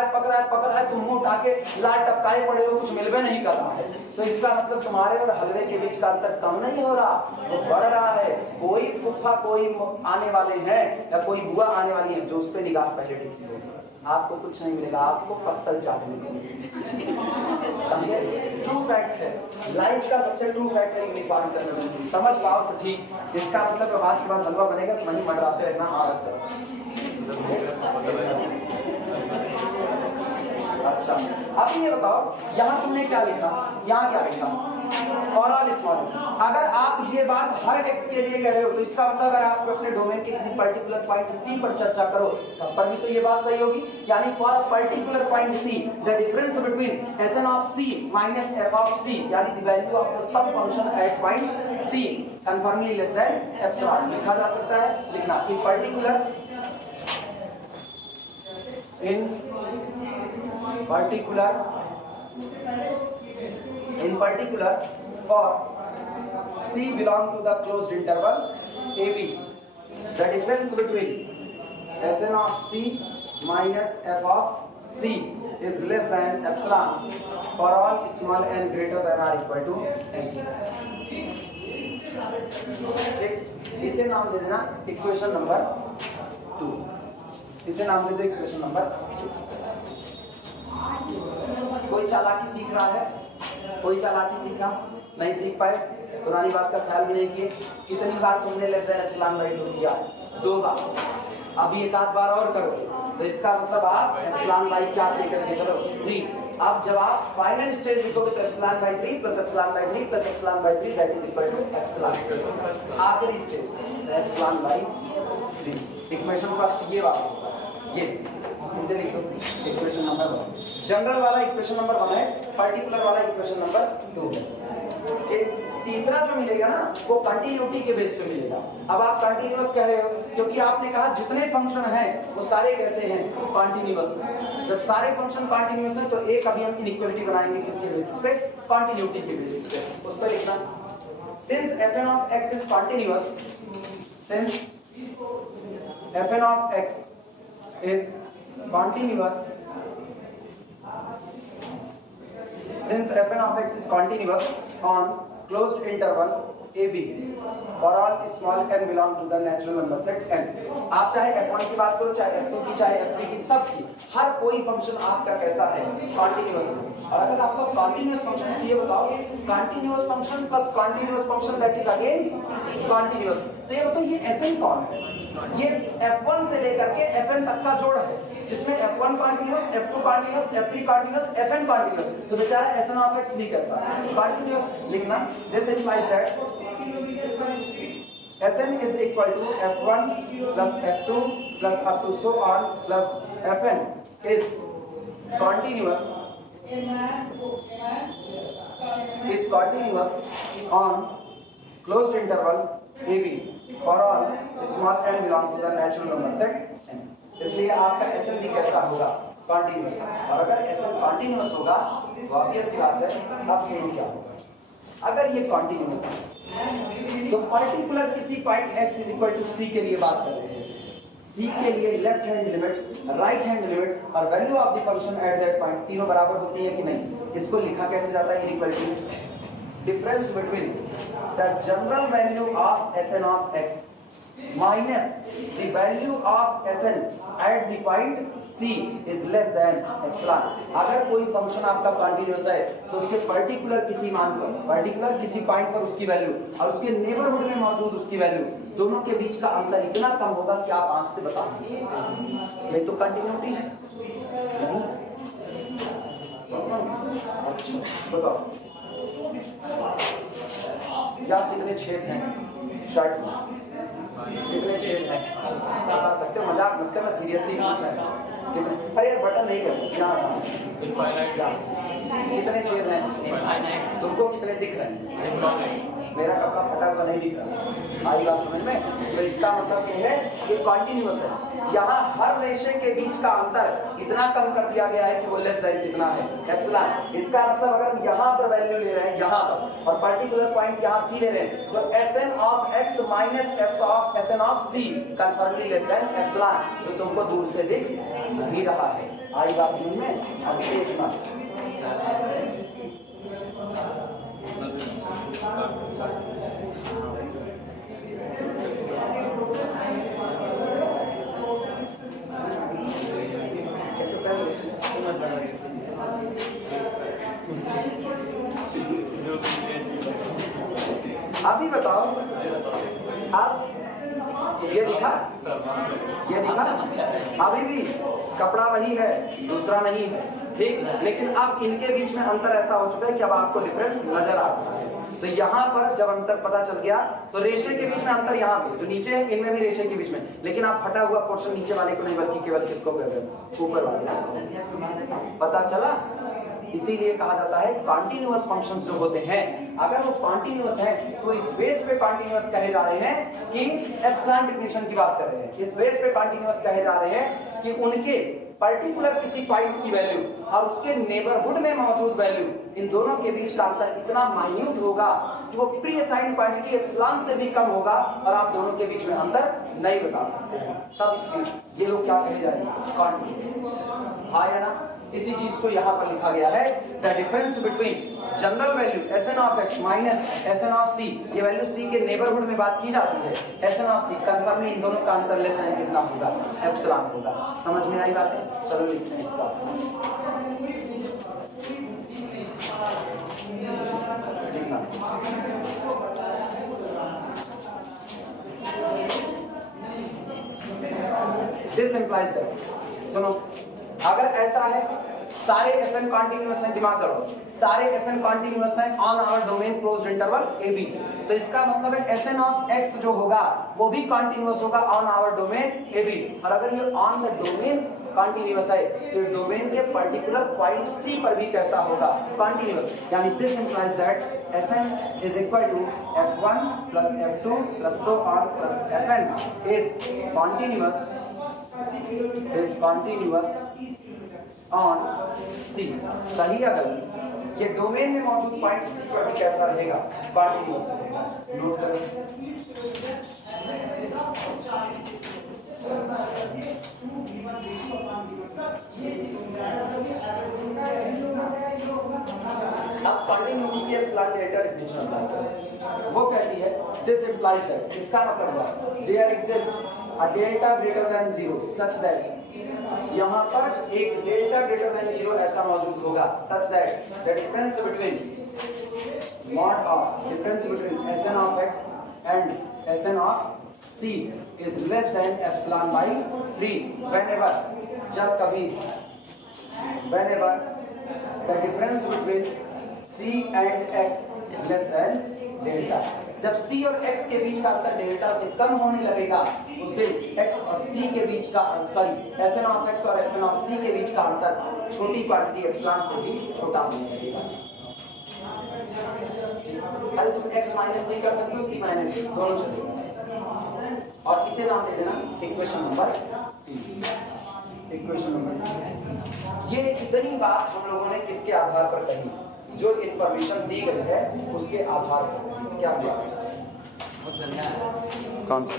है, तुम मुंह उठा के लाट टपकाए पड़े हो, कुछ मिलवे नहीं कर रहा है, तो इसका मतलब तुम्हारे और हलवे के बीच का अंतर कम नहीं हो रहा, वो बढ़ रहा है। कोई फूफा कोई आने वाले हैं या कोई बुआ आने वाली है जो उस पर निगाह पहले टिकी होगी, आपको कुछ नहीं मिलेगा, आपको पत्तल चाटने को मिलेगा। समझे? ट्रू फैक्ट है, लाइफ का सबसे ट्रू फैक्ट है यूनिफॉर्म कन्वर्जेंसी। समझ पाओ तो ठीक, इसका मतलब आज के बाद हलवा बनेगा तो वहीं मंडराते रहना। अच्छा, अब ये बताओ यहाँ तुमने क्या लिखा, यहाँ क्या लिखा? For all small x. अगर आप ये बात हर एक्स के लिए कह रहे हो तो इसका मतलब अगर आप अपने डोमेन के किसी पर्टिकुलर पॉइंट सी पर चर्चा करो तब पर भी तो ये बात सही होगी। यानी for a particular point c the difference between Sn of c minus f of c, यानी the value of the sum function at point c conformally less than epsilon लिखा जा सकता है। लिखना इन particular for C belong to the closed interval AB, the difference between Sn of C minus f of C is less than epsilon for all small n greater than or equal to n। इसे नाम दे देना equation number 2, इसे नाम दे दो equation number 2। कोई चालाकी सीख रहा है? कोई चालाकी सीखा? नहीं सीख पाए? पुरानी बात का ख्याल भी नहीं किए? कितनी बार तुमने लेस देन एप्सिलॉन बाय 2 किया? 2 बार। अभी एक आध बार और करो तो इसका मतलब आप एप्सिलॉन बाय क्या लेकर के चलो 3। अब जब आप फाइनल स्टेज लिखोगे तो epsilon by 3 plus epsilon by 3 plus epsilon by 3 that is equal to epsilon. आखिरी stage epsilon by 3। Equation first ये वाला, ये इसे लिखो इक्वेशन नंबर 1। जनरल वाला इक्वेशन नंबर 1 है, पर्टिकुलर वाला इक्वेशन नंबर 2 है। एक तीसरा जो मिलेगा ना वो कंटिन्यूटी के बेस पे मिलेगा। अब आप कंटिन्यूअस कह रहे हो क्योंकि आपने कहा जितने फंक्शन हैं वो सारे कैसे हैं? कंटिन्यूअस। जब सारे फंक्शन कंटिन्यूअस हैं तो एक अभी हम इनइक्वालिटी बनाएंगे किसके बेसिस पे? कंटिन्यूटी के बेसिस पे। उस पर लिखना since fn of x is continuous, since fn of x is continuous, since fn of x is continuous on closed interval AB for all small n belong to the natural number set n। आप चाहे f1 की बात करो, चाहे f2 की, चाहे f3 की, सब की, हर कोई फंक्शन आपका कैसा है, कॉन्टिन्यूअस है। और अगर आपका कॉन्टिन्यूअस फंक्शन, ये बताओ continuous function plus continuous function that is again continuous, तो ये बताओ ये Sn कौन है? ये f1 से लेकर के fn तक का जोड़ है, जिसमें f1 continuous, f2 continuous, f3 continuous, fn continuous. तो बेचारा Sn ऑफ x भी कैसा है, कॉन्टिन्यूअस लिखना। This implies that Sn is equal to f1 plus f2 plus up to so on plus fn is continuous on closed interval AB for all small n belong to the natural number set n। इसलिए आपका Sn भी कैसा होगा, continuous. और अगर Sn continuous होगा तो obvious सी बात है अब फिर क्या होगा, अगर ये कॉन्टिन्यूअस है तो पर्टिकुलर किसी point x is equal to c के लिए बात कर रहे हैं। c के लिए left hand limit, right hand limit और value of the function at that point तीनों बराबर होती है कि नहीं। इसको लिखा कैसे जाता है, inequality difference between the general value of Sn of x minus the value of Sn at the point c is less than epsilon। अगर कोई फंक्शन आपका कॉन्टिन्यूअस है तो उसके पर्टिकुलर किसी मान पर, पर्टिकुलर किसी पॉइंट पर उसकी वैल्यू और उसके नेबरहुड में मौजूद उसकी वैल्यू, दोनों के बीच का अंतर इतना कम होगा कि आप आंख से बता नहीं सकते। ये तो कंटिन्यूटी है। बताओ क्या कितने छेद हैं शर्ट में, कितने छेद हैं बता सकते हो? मजाक मत करना, सीरियसली पूछ रहे हैं कितने। अरे यार बटन नहीं कर, यहाँ कितने छेद हैं तुमको, कितने दिख रहे हैं? मेरा कपड़ा फटा हुआ नहीं दिख रहा, आई बात समझ में? तो इसका मतलब ये है कि कॉन्टिन्यूअस है। यहाँ हर रेशे के बीच का अंतर इतना कम कर दिया गया है कि वो लेस देन कितना है, एप्सिलॉन। इसका मतलब अगर यहाँ पर वैल्यू ले रहे हैं यहाँ पर और पर्टिकुलर पॉइंट यहाँ सी ले रहे हैं तो Sn of x minus Sn of c conformally less than epsilon, जो तुमको दूर से दिख नहीं रहा है। आई बात समझ में? अब देखना अभी बताओ, अब ये दिखा, ये दिखा, अभी भी कपड़ा वही है, दूसरा नहीं है, ठीक। लेकिन अब इनके बीच में अंतर ऐसा हो चुका है कि अब आपको डिफरेंस नजर आ रहा है। तो यहाँ पर जब अंतर पता चल गया तो रेशे के बीच में अंतर यहाँ पे जो नीचे है इनमें भी रेशे के बीच में, लेकिन आप फटा हुआ पोर्शन नीचे वाले को नहीं बल्कि केवल किसको कहते हैं, ऊपर वाले। पता चला? इसीलिए कहा जाता है कॉन्टिन्यूअस फंक्शंस जो होते हैं अगर वो कॉन्टिन्यूअस हैं तो इस बेस पे कॉन्टिन्यूअस कहे जा रहे हैं कि एप्सिलॉन डिफिनेशन की बात कर रहे हैं, इस बेस पे कॉन्टिन्यूअस कहे जा रहे हैं कि उनके पर्टिकुलर किसी पॉइंट की वैल्यू और उसके नेबरहुड में मौजूद वैल्यू, इन दोनों के बीच का अंतर इतना माइन्यूट होगा कि वो प्री असाइंड क्वांटिटी एप्सिलॉन से भी कम होगा और आप दोनों के बीच में अंतर नहीं बता सकते हैं। तब इसलिए ये लोग क्या कहे जाएंगे, कॉन्टिन्यूअस। आया ना? इसी चीज को यहाँ पर लिखा गया है, the difference between general value Sn of x minus Sn of c, ये वैल्यू c के नेबरहुड में बात की जाती है, Sn ऑफ c कंफर्मली इन दोनों का आंसर लेस देन कितना होगा, एप्सिलॉन होगा। समझ में आई बात है? चलो लिखते हैं इसका दिस इंप्लाइज दैट, सुनो अगर ऐसा है सारे Fn कॉन्टिन्यूअस हैं, दिमाग करो सारे Fn कॉन्टिन्यूअस हैं on our domain closed interval AB, तो इसका मतलब है Sn ऑफ x जो होगा वो भी कॉन्टिन्यूअस होगा ऑन आवर डोमेन AB। और अगर ये ऑन द डोमेन कॉन्टिन्यूअस है तो डोमेन के पर्टिकुलर पॉइंट C पर भी कैसा होगा, कॉन्टिन्यूअस। यानी this implies that Sn is equal to F1 plus F2 plus so on plus Fn is continuous on C। सही है गलत? ये डोमेन में मौजूद पॉइंट C पर भी कैसा रहेगा, कॉन्टिन्यूअस रहेगा। नोट करो। अब कंटिन्यूटी की एप्सिलॉन डेल्टा डेफिनेशन अप्लाई करें। वो कहती है दिस इंप्लाइज दैट, इसका मतलब है there exist a delta greater than 0 such that, यहाँ पर एक डेल्टा ग्रेटर देन 0 ऐसा मौजूद होगा such that the difference between mod of difference between Sn of x and Sn of c is less than epsilon by 3 whenever, जब कभी, whenever the difference between c and x is less than delta, जब c और x के बीच का अंतर delta से कम होने लगेगा उस दिन x और c के बीच का Sn of x और Sn of c के बीच का अंतर छोटी क्वांटिटी एप्सिलॉन से भी छोटा होने लगेगा। अरे तुम x माइनस c कर सकते हो, c माइनस c दोनों चलेगा, और इसे नाम दे देना इक्वेशन नंबर 3। इक्वेशन नंबर 3 ये इतनी बात हम लोगों ने किसके आधार पर कही, जो इंफॉर्मेशन दी गई है उसके आधार पर। क्या हुआ? कौन सा?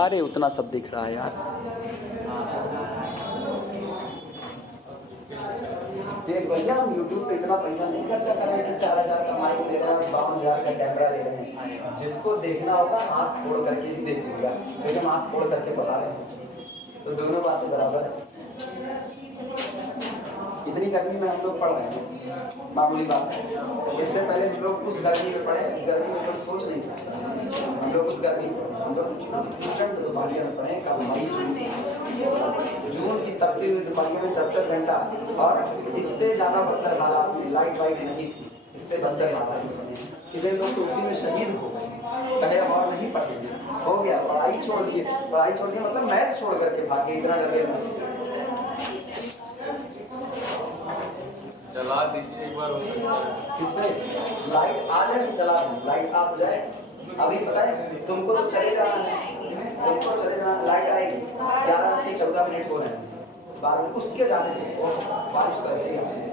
अरे उतना सब दिख रहा है यार। देख भैया, हम YouTube पे इतना पैसा नहीं खर्चा कर रहे हैं कि 4000 का माइक ले रहे हैं, 52,000 का कैमरा ले रहे हैं। जिसको देखना होगा हाथ फोड़ करके ही देख लीजिएगा, लेकिन हाथ फोड़ करके बता रहे हैं, तो दोनों बातें बराबर है। इतनी गर्मी में हम लोग पढ़ रहे हैं, मामूली बात है। इससे पहले हम लोग उस गर्मी में पढ़े, इस गर्मी में कोई सोच नहीं सकता। हम लोग उस गर्मी, हम लोग दोपहरिया में पढ़े, कल मई जून की तपती हुई दोपहरिया में 4 घंटा, और इससे ज़्यादा बदतर हालात में लाइट वाइट नहीं थी, इससे बदतर हालात में कितने लोग तो उसी में शहीद हो गए। पहले अब और नहीं पढ़ेंगे, हो गया, पढ़ाई छोड़ दिए, पढ़ाई छोड़ दिए मतलब मैथ छोड़ करके भागे, इतना डर गए मैथ। चला दीजिए एक बार, किसने लाइट आ जाए चला, लाइट आप हो जाए। अभी पता है तुमको तो चले जाना है, तुमको चले जाना, लाइट आएगी 11:14 हो रहे हैं, 12 उसके जाने में बारिश तो ऐसे ही आती है।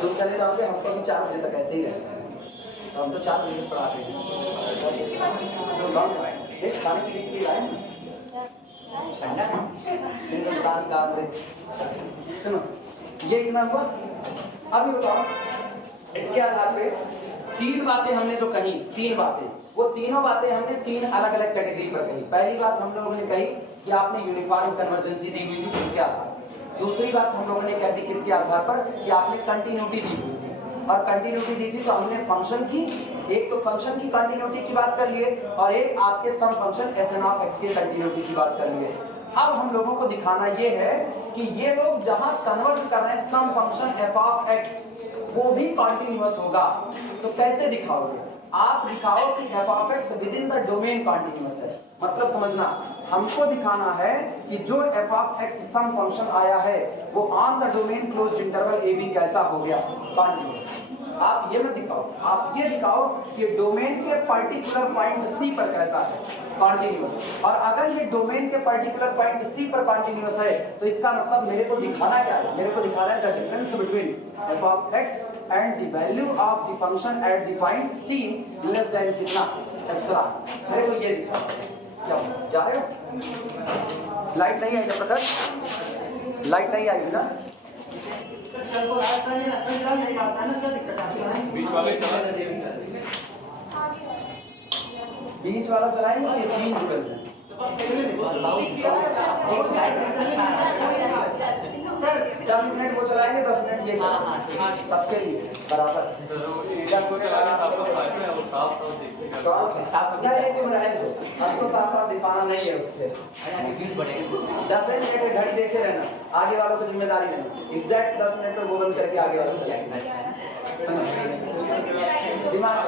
तुम चले जाओगे, हमको भी 4 बजे तक ऐसे ही रहेगा, हम तो 4 बजे तक पढ़ाते हैं। देख खाने पीने की लाइन ठंडा हिंदुस्तान का, सुनो ये इतना हुआ। अभी बताओ, इसके आधार पे 3 बातें हमने जो कही, 3 बातें, वो तीनों बातें हमने 3 अलग अलग कैटेगरी पर कही। पहली बात हम लोगों ने कही कि आपने यूनिफॉर्म कन्वर्जेंसी दी हुई थी, उसके आधार। दूसरी बात हम लोगों ने कह दी किसके आधार पर, कि आपने कंटिन्यूटी दी हुई थी, और कंटिन्यूटी दी थी तो हमने फंक्शन की, एक तो फंक्शन की कंटिन्यूटी की बात कर लिए, और एक आपके सम फंक्शन Sn of x के कंटिन्यूटी की बात कर लिए। अब हम लोगों को दिखाना ये है कि ये लोग जहां कन्वर्ट कर रहे हैं सम फंक्शन f of x, वो भी कॉन्टिन्यूअस होगा। तो कैसे दिखाओगे? आप दिखाओ कि f of x with in the domain continuous है। मतलब समझना, हमको दिखाना है कि जो f of x sum function आया है वो on the domain closed interval a b कैसा हो गया, कॉन्टिन्यूअस। आप ये मत दिखाओ, आप ये दिखाओ कि डोमेन के पर्टिकुलर पॉइंट सी पर कैसा है, कॉन्टिन्यूअस। और अगर ये डोमेन के पर्टिकुलर पॉइंट सी पर कॉन्टिन्यूअस है तो इसका मतलब मेरे को दिखाना क्या है, मेरे को दिखाना है the difference between f of x and the value of the function at the point c less than कितना, एप्सिलॉन। मेरे को ये दिखाओ। क्या जा रहे हो? लाइट नहीं आई जब तक, लाइट नहीं आई ना, बीच वाले चला, बीच वाला चलाएंगे ये 3 जुड़े हैं। 10 मिनट वो चलाएंगे, 10 मिनट ये चलाएंगे, सबके लिए बराबर। 10 मिनट साफ तुम रहे दो, हमको साफ साफ दिखाना नहीं है उसके। 10 मिनट घड़ी देखे रहना, आगे वालों की जिम्मेदारी लेना। एग्जैक्ट 10 मिनट में वो बंद करके आगे वालों चलाएंगे। दिमाग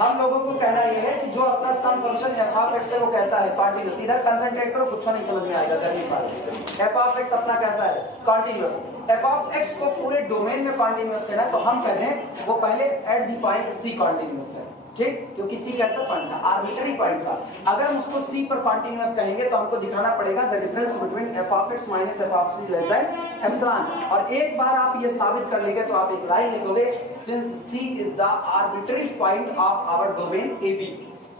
हम लोगों को कहना ये है कि जो अपना सम फंक्शन f of x है वो कैसा है, कॉन्टिन्यूअस। इधर कंसंट्रेट करो, कुछ नहीं समझ में आएगा, करनी पड़ेगी। f of x अपना कैसा है, कॉन्टिन्यूअस। f of x को पूरे डोमेन में कॉन्टिन्यूअस करना है तो हम कहते हैं वो पहले eight the point c continuous है, ठीक, क्योंकि c कैसा पॉइंट था, आर्बिट्ररी पॉइंट था। अगर हम उसको c पर कॉन्टिन्यूअस कहेंगे तो हमको दिखाना पड़ेगा the difference between f of x minus f of c less than epsilon. और एक बार आप ये साबित कर लेंगे तो आप एक लाइन लिखोगे, since c is the arbitrary point of our domain ab।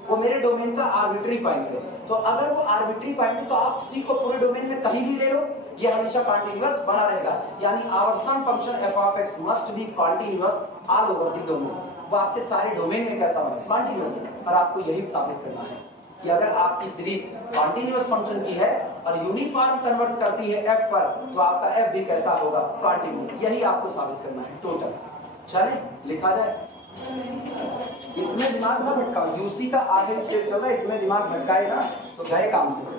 वो मेरे डोमेन का आर्बिट्री पॉइंट है। तो अगर वो आर्बिट्री पॉइंट है तो आप सी को पूरे डोमेन में कहीं भी ले लो, ये हमेशा कॉन्टिन्यूअस बना रहेगा। यानी our sum function f of x must be continuous all over the domain. वो आपके सारे डोमेन में कैसा होगा, कॉन्टिन्यूअस। और आपको यही साबित करना है कि अगर आपकी सीरीज कॉन्टिन्यूअस फंक्शन की है और यूनिफॉर्म कन्वर्स करती है एफ पर, तो आपका एफ भी कैसा होगा, कॉन्टिन्यूअस। यही आपको साबित करना है टोटल। चले लिखा जाए। इसमें दिमाग ना भटकाओ, यूसी का आगे स्टेप चल रहा है, इसमें दिमाग भटकाए ना तो गए काम से।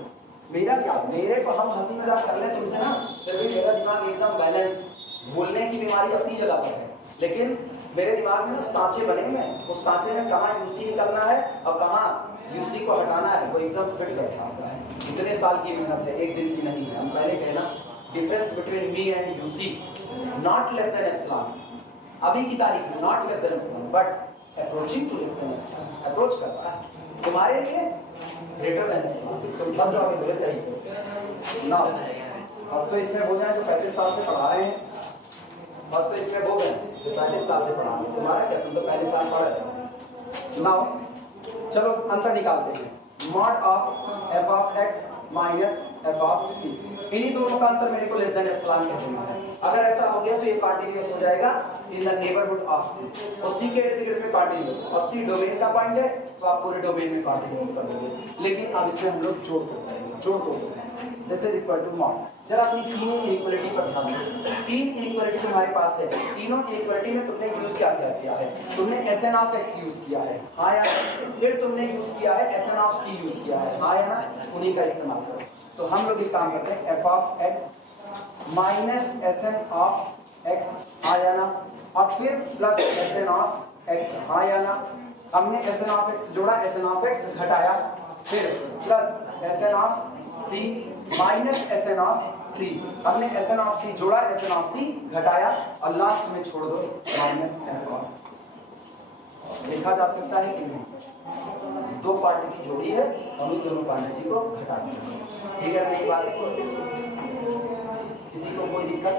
मेरा क्या, मेरे को हम हंसी मजाक कर ले तुमसे ना, फिर भी मेरा दिमाग एकदम बैलेंस, बोलने की बीमारी अपनी जगह पर है, लेकिन मेरे दिमाग में सांचे बने हुए हैं। उस सांचे में कहाँ यूसी निकलना है और कहाँ यूसी को हटाना है, वो एकदम फिट बैठा हुआ है। इतने साल की मेहनत है, एक दिन की नहीं है। हम पहले कहना difference between me and UC not less than epsilon, अभी की तारीख में not less than epsilon, but approaching to less than epsilon, approach कर रहा है तुम्हारे लिए ग्रेटर देन एप्सिलॉन। तुम बस जाओगे बोले तरीके ना। बस तो इसमें हो जाए जो 35 साल से पढ़ा रहे हैं, बस तो इसमें हो गए जो 35 साल से पढ़ा रहे हैं। तुम्हारा क्या, तुम तो पहले साल पढ़ रहे हो। नाउ चलो अंतर निकालते हैं। Mod of F of x minus F of C, इन्हीं दोनों का अंतर मेरे को लेस देन एप्सिलॉन कह देना है। अगर ऐसा हो गया तो ये कॉन्टिन्यूअस हो जाएगा इन द नेबरहुड ऑफ सी, और सी के इर्द गिर्द में कॉन्टिन्यूअस, और सी डोमेन का पॉइंट है तो आप पूरे डोमेन में कॉन्टिन्यूअस कर दोगे। लेकिन अब इसमें हम लोग जोड़ दो this is equal to mod. जरा अपनी तीनों इनइक्वालिटी पर ध्यान दो। तीन इनइक्वालिटी तुम्हारे पास है, तीनों इनइक्वालिटी में तुमने यूज क्या किया है, तुमने s N of x use किया है, हाँ या फिर तुमने यूज किया है s N of c use किया है, हाँ या ना, उन्हीं का इस्तेमाल करो। तो हम लोग ये काम करते हैं F of x minus S N of X, हाँ या ना, और फिर plus S N of X, हाँ या ना। हमने एस एन ऑफ एक्स जोड़ा, एस एन ऑफ एक्स घटाया, फिर plus S N of C minus S N of C, हमने एस एन ऑफ सी जोड़ा, एस एन ऑफ सी घटाया, और लास्ट में छोड़ दो माइनस एफ ऑफ। लिखा जा सकता है कि नहीं, दो क्वांटिटी जोड़ी है और उन दोनों क्वांटिटी को घटा दिया। ठीक है मेरी बात, किसी को कोई दिक्कत?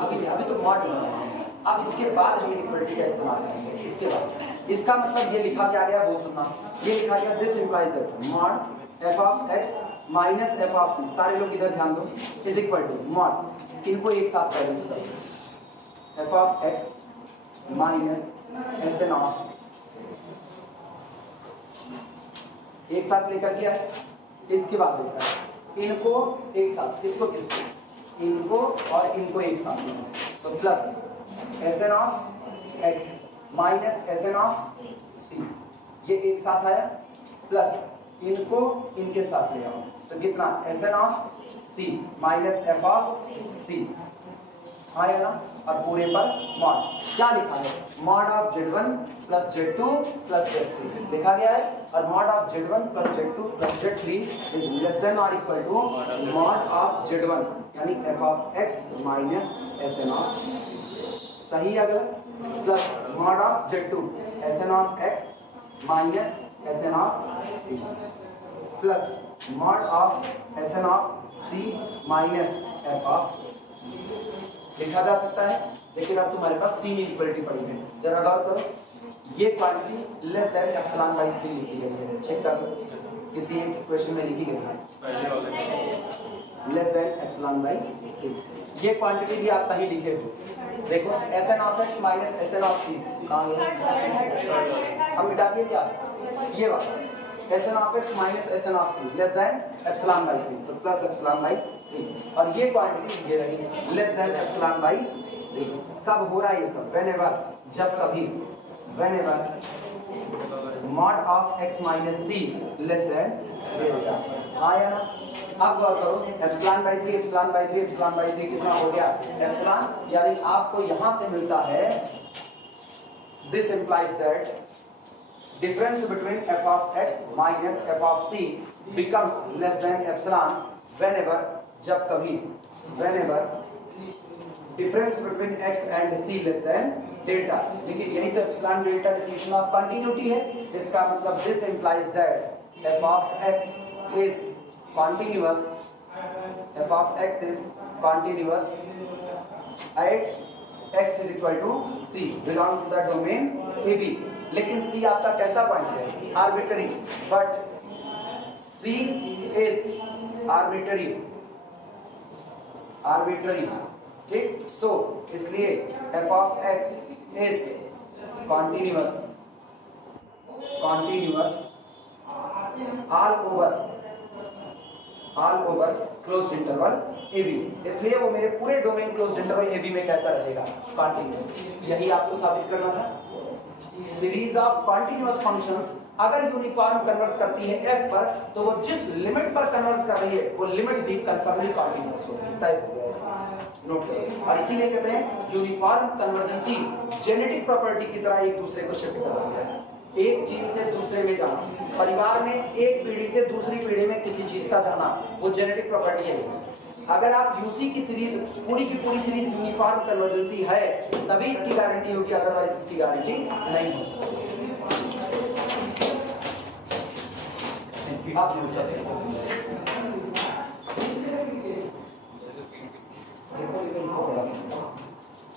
अभी तो मॉड बना है। अब इसके बाद हम इक्वलिटी का इस्तेमाल करेंगे। इसके बाद इसका मतलब ये लिखा क्या गया वो सुनना, ये लिखा गया this implies that mod F of x minus F of C, सारे लोग इधर ध्यान दो, इज इक्वल टू मॉड, इनको एक साथ बैलेंस करो, f of x minus S N of, एक साथ लेकर गया है। इसके बाद देखा है इनको एक साथ, किसको किसको, इनको और इनको एक साथ लेना, तो plus S N of x minus S N of C, ये एक साथ आया, प्लस इनको इनके साथ ले आओ, तो कितना S N of C minus F of C, आया ना, और पूरे पर मॉड क्या लिखा है, mod of Z1 plus Z2 plus Z3 लिखा गया है, और mod of Z1 plus Z2 plus Z3 is less than और equal to mod of Z1 यानी f of x minus S N of, सही अगला, plus mod of Z2 S N of x minus S N of C, plus mod of S N of C minus F of C लिखा जा सकता है। लेकिन अब तुम्हारे पास तीन इक्वलिटी पड़ी है, जरा गौर करो, ये quantity less than epsilon by 3 लिखी गई है, चेक कर सकते, किसी एक क्वेश्चन में लिखी गई है लेस देन एप्सिलॉन बाई 3, ये क्वांटिटी भी आप कहीं लिखे हो, देखो S N of x minus S N of C कहाँ है, हम मिटा दिए क्या, ये बात S N of x minus S N of C less than epsilon by 3, तो प्लस एप्सिलॉन बाई 3, और ये क्वांटिटी ये रही लेस देन एप्सिलॉन बाई 3। कब हो रहा है ये सब, व्हेनेवर, जब कभी, whenever mod of x minus c less than 0, हाँ या ना। अब गौर करो, epsilon by 3 epsilon by 3 epsilon by 3 कितना हो गया एप्सिलॉन, यानी आपको यहां से मिलता है this implies that difference between f of x minus f of c becomes less than epsilon whenever, जब कभी, whenever difference between x and c less than delta, लेकिन यही तो epsilon delta definition of continuity है, इसका मतलब this implies that f of x is continuous, f of x is continuous at x is equal to c belong to the domain a b. लेकिन c आपका कैसा point है? Arbitrary, but c is arbitrary, arbitrary, ठीक। So इसलिए f of x is continuous, continuous all over closed interval a b. इसलिए वो मेरे पूरे domain closed interval a b में कैसा रहेगा? कॉन्टिन्यूअस। यही आपको साबित करना था। सीरीज ऑफ कॉन्टिन्यूअस फंक्शंस अगर यूनिफॉर्म कन्वर्स करती है f पर, तो वो जिस लिमिट पर कन्वर्स कर रही है वो लिमिट भी कंफर्मली कॉन्टिन्यूअस होगी। तय हो गया, नोट करो। और इसीलिए कहते हैं यूनिफॉर्म कन्वर्जेंसी जेनेटिक प्रॉपर्टी की तरह एक दूसरे को शिफ्ट कर रही है। एक जीन से दूसरे में जाना, परिवार में एक पीढ़ी से दूसरी पीढ़ी में किसी चीज का जाना, वो जेनेटिक प्रॉपर्टी है। अगर आप यूसी की सीरीज पूरी की पूरी सीरीज यूनिफॉर्म कन्वर्जेंसी है तभी इसकी गारंटी होगी, अदरवाइज इसकी गारंटी नहीं हो सकती। आप नोट कर सकते हो।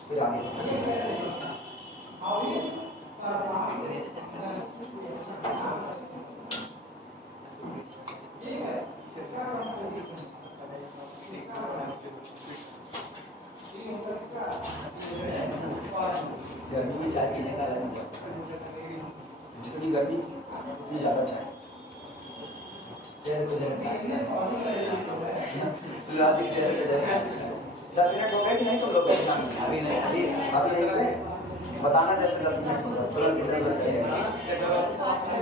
फिर आगे गर्मी में चाय पीने का अलग मजा, जितनी गर्मी उतनी ज्यादा चाय। चेहरे पे लॉजिक चेहरे पे 10 मिनट हो गए कि नहीं? तुम लोग अभी नहीं, अभी नहीं बताना जैसे 10 मिनट तुरंत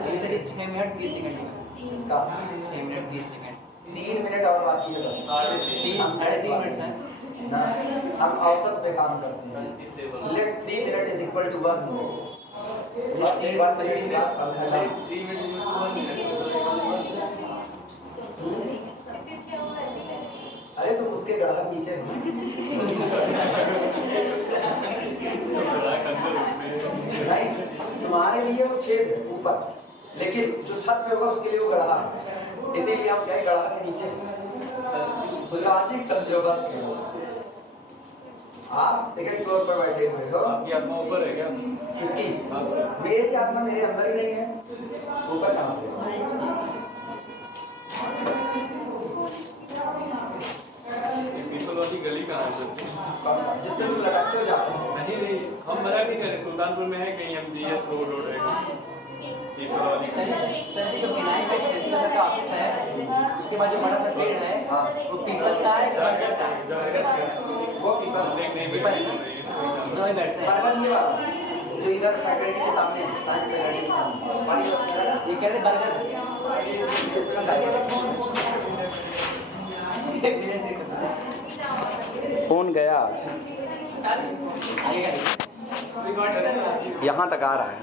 जैसे कि 6 मिनट 20 सेकंड का 6 मिनट 20 सेकंड 3 मिनट और बाकी है बस। 3.5 मिनट है ना, हम औसत पे काम करते हैं। Let 3 minute is equal to 1 minute. और 3 बार 25 घंटा 3 मिनट। अरे तुम उसके ग्राहक नीचे नहीं, तुम्हारे लिए वो छेद है ऊपर, लेकिन जो छत पे होगा उसके लिए वो गढ़ा है। इसीलिए हम कहें गढ़ा के नीचे। लॉजिक समझो बस। आप सेकंड फ्लोर पर बैठे हुए हो। आपकी आत्मा ऊपर है क्या? किसकी? मेरी आत्मा मेरे अंदर ही नहीं है, ऊपर कहाँ से? पीपल वाली गली कहाँ है? जिसमें तुम लटकते हो जाते हो। नहीं, हम मराठी कह रहे, सुल्तानपुर में है कहीं, MGS रोड है पीपल वाली गली। सर जी जो विनायक प्रिंसिपल का ऑफिस है उसके बाद जो बड़ा सा पेड़ है वो पीपल का है कि बरगद का है? वो पीपल दोनों ही बैठते हैं। बरगद ये वाला जो इधर फैकल्टी के सामने है, साइंस फैकल्टी के सामने वाली बस है। ये कहते बरगद फोन गया आज, यहाँ तक आ रहा है।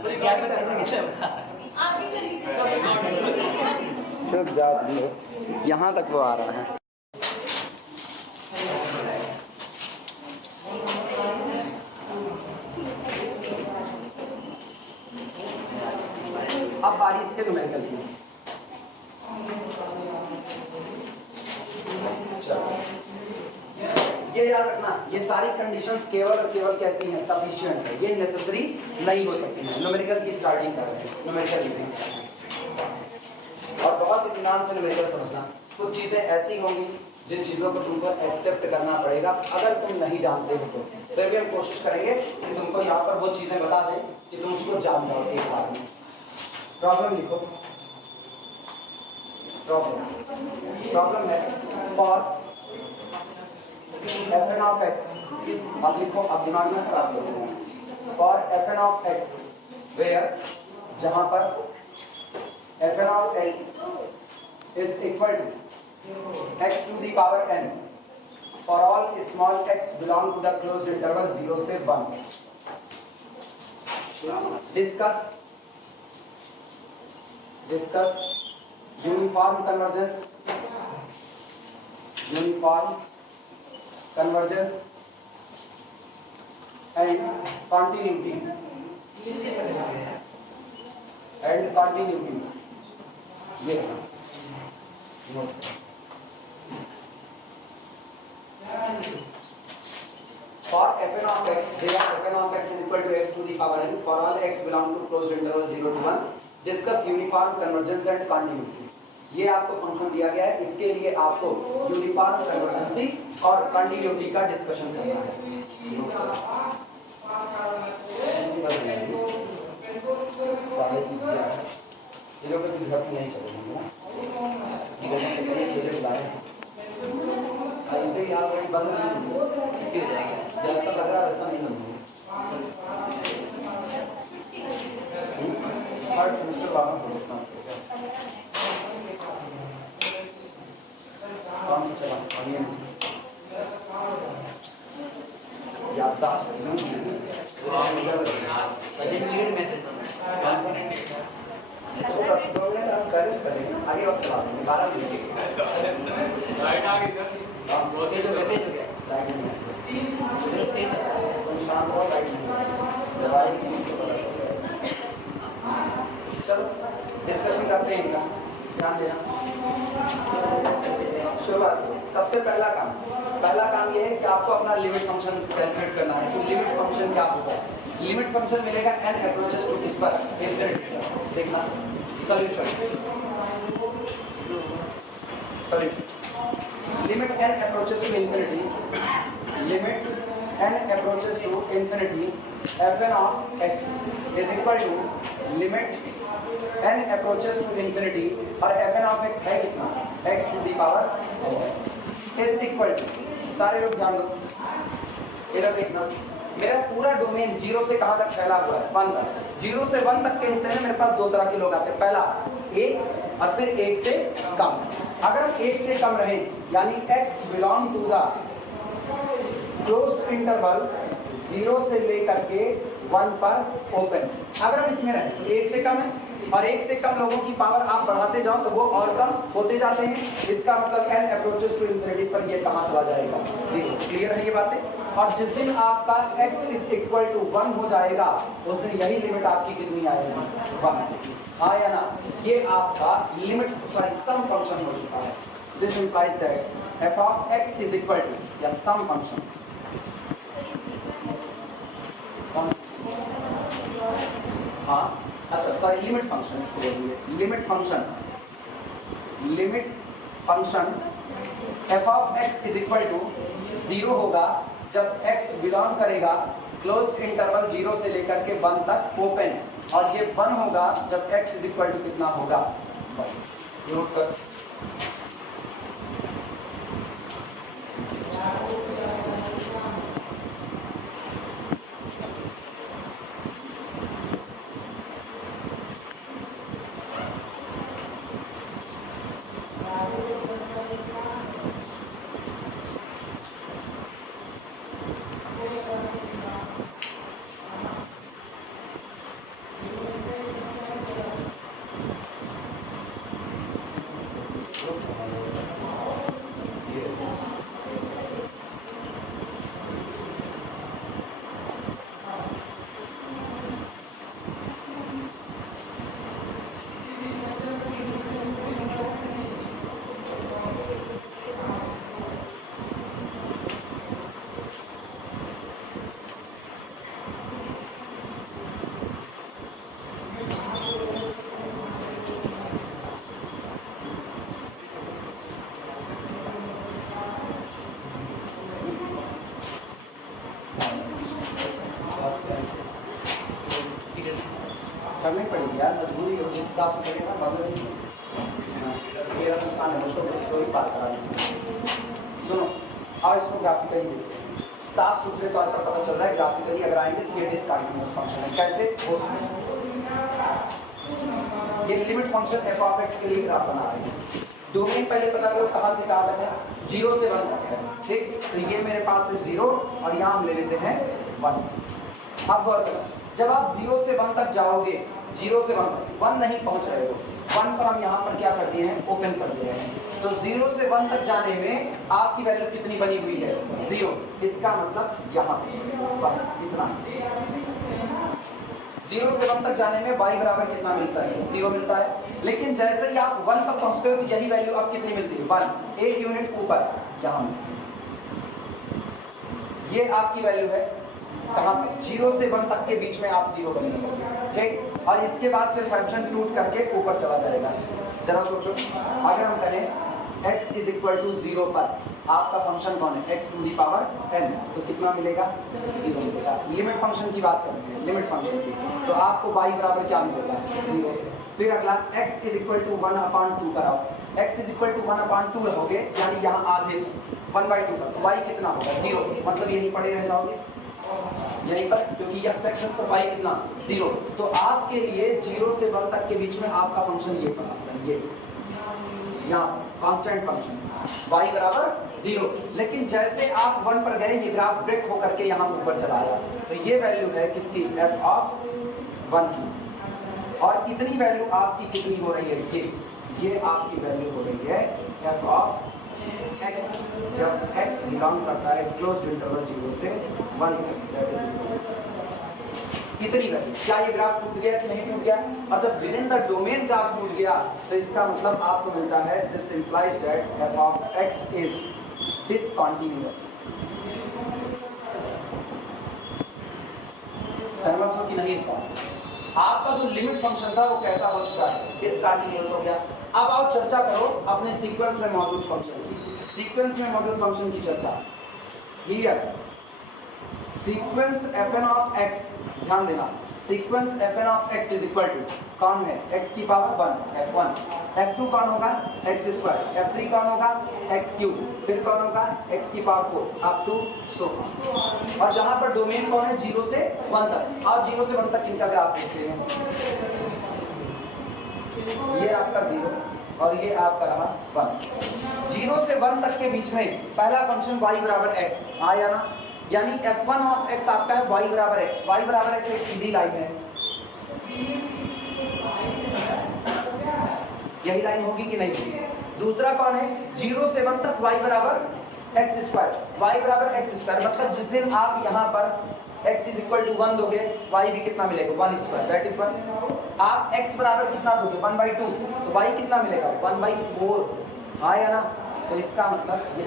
चुप जाओ तुम लोग, यहाँ तक वो आ रहा है। अब बारी इसके न्यूमेरिकल की। ये याद रखना, ये सारी कंडीशंस केवल और केवल कैसी हैं? सफिशिएंट है, ये नेसेसरी नहीं हो सकती है। न्यूमेरिकल की स्टार्टिंग कर रहे हैं, न्यूमेरिकल और बहुत इत्मीनान से न्यूमेरिकल समझना। कुछ चीजें ऐसी होंगी जिन चीजों को तुमको एक्सेप्ट करना पड़ेगा अगर तुम नहीं जानते हो तो। फिर भी हम कोशिश करेंगे कि तुमको यहाँ पर वो चीजें बता दें कि तुम उसको जान जाओ एक बार में। प्रॉब्लम लिखो। प्रॉब्लम है फॉर fn of x। अब लिखो, अब दिमाग में खराब करो। For fn of x where, जहां पर fn of x is equal to x to the power n for all small x belong to the closed interval 0 से 1। discuss uniform convergence and continuity ये For fn of x, where fn of x is equal to x to the power n, for all x belong to closed interval 0 to 1, discuss uniform convergence and continuity. ये आपको function दिया गया है, इसके लिए आपको uniform कन्वर्जेंसी और continuity का डिस्कशन करना है। ये लोग भी घर से नहीं चलेंगे ना, ये घर से चलेंगे खेले बुलाए ऐसे ही आप बंद नहीं होंगे, जैसा लग रहा है वैसा नहीं होंगे। हर सेमेस्टर वाला बोलता हूँ कौन सा चला याददाश्त लीड मैसेज छोटा बैलेंस करेंगे आगे और चला 12 मिनट लाइट आ गई सर। तेज हो गया लाइट नहीं तेज चल रहा है। शाम को लाइट नहीं दवाई चलो डिस्कशन करते हैं इनका, ध्यान देना। शुरुआत सबसे पहला काम ये है कि आपको अपना लिमिट फंक्शन कैलकुलेट करना है। तो लिमिट फंक्शन क्या होता है? लिमिट फंक्शन मिलेगा n अप्रोचेस टू किस पर, इंफिनिटी। देखना solution limit n approaches to infinity, limit n approaches to infinity fn of x is equal to limit n approaches to infinity और fn of x है कितना, x to the power is equal to, सारे लोग जान लो। इधर देखना, मेरा पूरा डोमेन 0 से कहां तक फैला हुआ है, 1 तक। 0 से 1 तक के हिस्से में मेरे पास दो तरह के लोग आते हैं, पहला 1 और फिर 1 से कम। अगर 1 से कम रहे यानी x belong to the closed interval 0 से लेकर के 1 पर ओपन। अगर हम इसमें रहे तो 1 से कम है और 1 से कम लोगों की पावर आप बढ़ाते जाओ तो वो और कम होते जाते हैं। इसका मतलब n अप्रोचेस टू इंफिनिटी पर ये कहां चला जाएगा, 0। क्लियर है ये बातें? और जिस दिन आपका x इज इक्वल टू 1 हो जाएगा उस दिन यही लिमिट आपकी कितनी आएगी, 1। हाँ या ना? ये आपका लिमिट सम फंक्शन हो चुका है। This implies that f of x is equal to या सम फंक्शन। हाँ अच्छा सॉरी, लिमिट फंक्शन इसको बोलिए। Limit function f of x is equal to 0 होगा जब x बिलोंग करेगा क्लोज इंटरवल 0 से लेकर के 1 तक ओपन, और ये 1 होगा जब x इज इक्वल टू कितना होगा, नोट कर। करनी पड़ेगी यार, मजबूरी हो, जिस हिसाब से करेगा बदल नहीं। मेरा नुकसान है, मुझको कोई बात करा नहीं। सुनो और इसको ग्राफिकली देखते हैं, साफ सुथरे तौर पर पता चल रहा है। ग्राफिकली अगर आएंगे तो ये डिसकंटिन्यूअस फंक्शन है। कैसे हो सुनो, ये limit function f of x के लिए ग्राफ बना रहे हैं। डोमेन पहले पता करो कहाँ से कहाँ तक है, 0 से 1 तक है, ठीक। तो ये मेरे पास है 0 और यहाँ हम ले लेते हैं 1। अब गौर करो, जब आप 0 से 1 तक जाओगे, 0 से 1 नहीं पहुंच रहे हो, 1 पर हम यहाँ पर क्या कर दिए हैं, ओपन कर दिए हैं। तो 0 से 1 तक जाने में आपकी वैल्यू कितनी बनी हुई है, 0। इसका मतलब यहाँ बस इतना। 0 से 1 तक जाने में y बराबर कितना मिलता है, 0 मिलता है। लेकिन जैसे ही आप 1 पर पहुंचते हो तो यही वैल्यू अब कितनी मिलती है, 1। एक यूनिट ऊपर यहाँ ये आपकी वैल्यू है कहाँ पे 0 से 1 तक के बीच में आप 0 बनेंगे, ठीक। और इसके बाद फिर फंक्शन टूट करके ऊपर चला जाएगा। जरा सोचो, अगर हम कहें x इज इक्वल टू 0 पर आपका फंक्शन कौन है x to the power n, तो कितना मिलेगा 0 मिलेगा। लिमिट फंक्शन की बात करते हैं, लिमिट फंक्शन की, तो आपको y बराबर क्या मिलेगा 0। फिर अगला x इज इक्वल टू 1/2 पर आओ, x इज इक्वल टू 1/2 रहोगे यानी यहाँ आधे 1/2 पर, तो y कितना होगा 0, मतलब यहीं पड़े रह जाओगे यहीं पर, क्योंकि x एक्सिस पर y कितना 0। तो आपके लिए 0 से 1 तक के बीच में आपका फंक्शन ये बना, ये यहाँ कांस्टेंट फंक्शन y बराबर 0। लेकिन जैसे आप 1 पर गए ये ग्राफ ब्रेक होकर के यहाँ ऊपर चला आया, तो ये वैल्यू है किसकी f ऑफ 1 की, और इतनी वैल्यू आपकी कितनी हो रही है, ये आपकी वैल्यू हो रही है f ऑफ x, जब x बिलोंग करता है क्लोज्ड इंटरवल 0 से 1 तक, इतनी वैल्यू। क्या ये ग्राफ टूट गया कि नहीं टूट गया? और जब with in the domain graph टूट गया तो इसका मतलब आपको मिलता है this implies that f of x is discontinuous. सहमत हो कि नहीं इस बात से? आपका जो लिमिट फंक्शन था वो कैसा हो चुका है, डिसकंटीन्यूअस हो गया। अब आओ चर्चा करो अपने सीक्वेंस में मौजूद फंक्शन की, सीक्वेंस में मौजूद फंक्शन की चर्चा। Here sequence fn of x, ध्यान देना, sequence fn of x is equal to कौन है x की पावर 1 f1, f2 कौन होगा x स्क्वायर, f3 कौन होगा x क्यूब, फिर कौन होगा x की पावर 4 अप टू सो। और जहां पर डोमेन कौन है 0 से 1 तक, और 0 से 1 तक इनका ग्राफ देखते हैं, ये आपका 0 और ये आपका रहा 1। 0 से 1 तक के बीच में पहला फंक्शन y बराबर x आया ना, यानी f1 ऑफ x आपका है y बराबर x, y बराबर x एक सीधी लाइन है, यही लाइन होगी कि नहीं होगी। दूसरा कौन है 0 से 1 तक y बराबर x स्क्वायर, y बराबर x स्क्वायर, मतलब जिस दिन आप यहाँ पर x इज इक्वल टू 1 दोगे y भी कितना मिलेगा 1 स्क्वायर, दैट इज 1। आप x बराबर कितना दोगे 1/2, तो y कितना मिलेगा 1/4 आया ना। तो इसका मतलब ये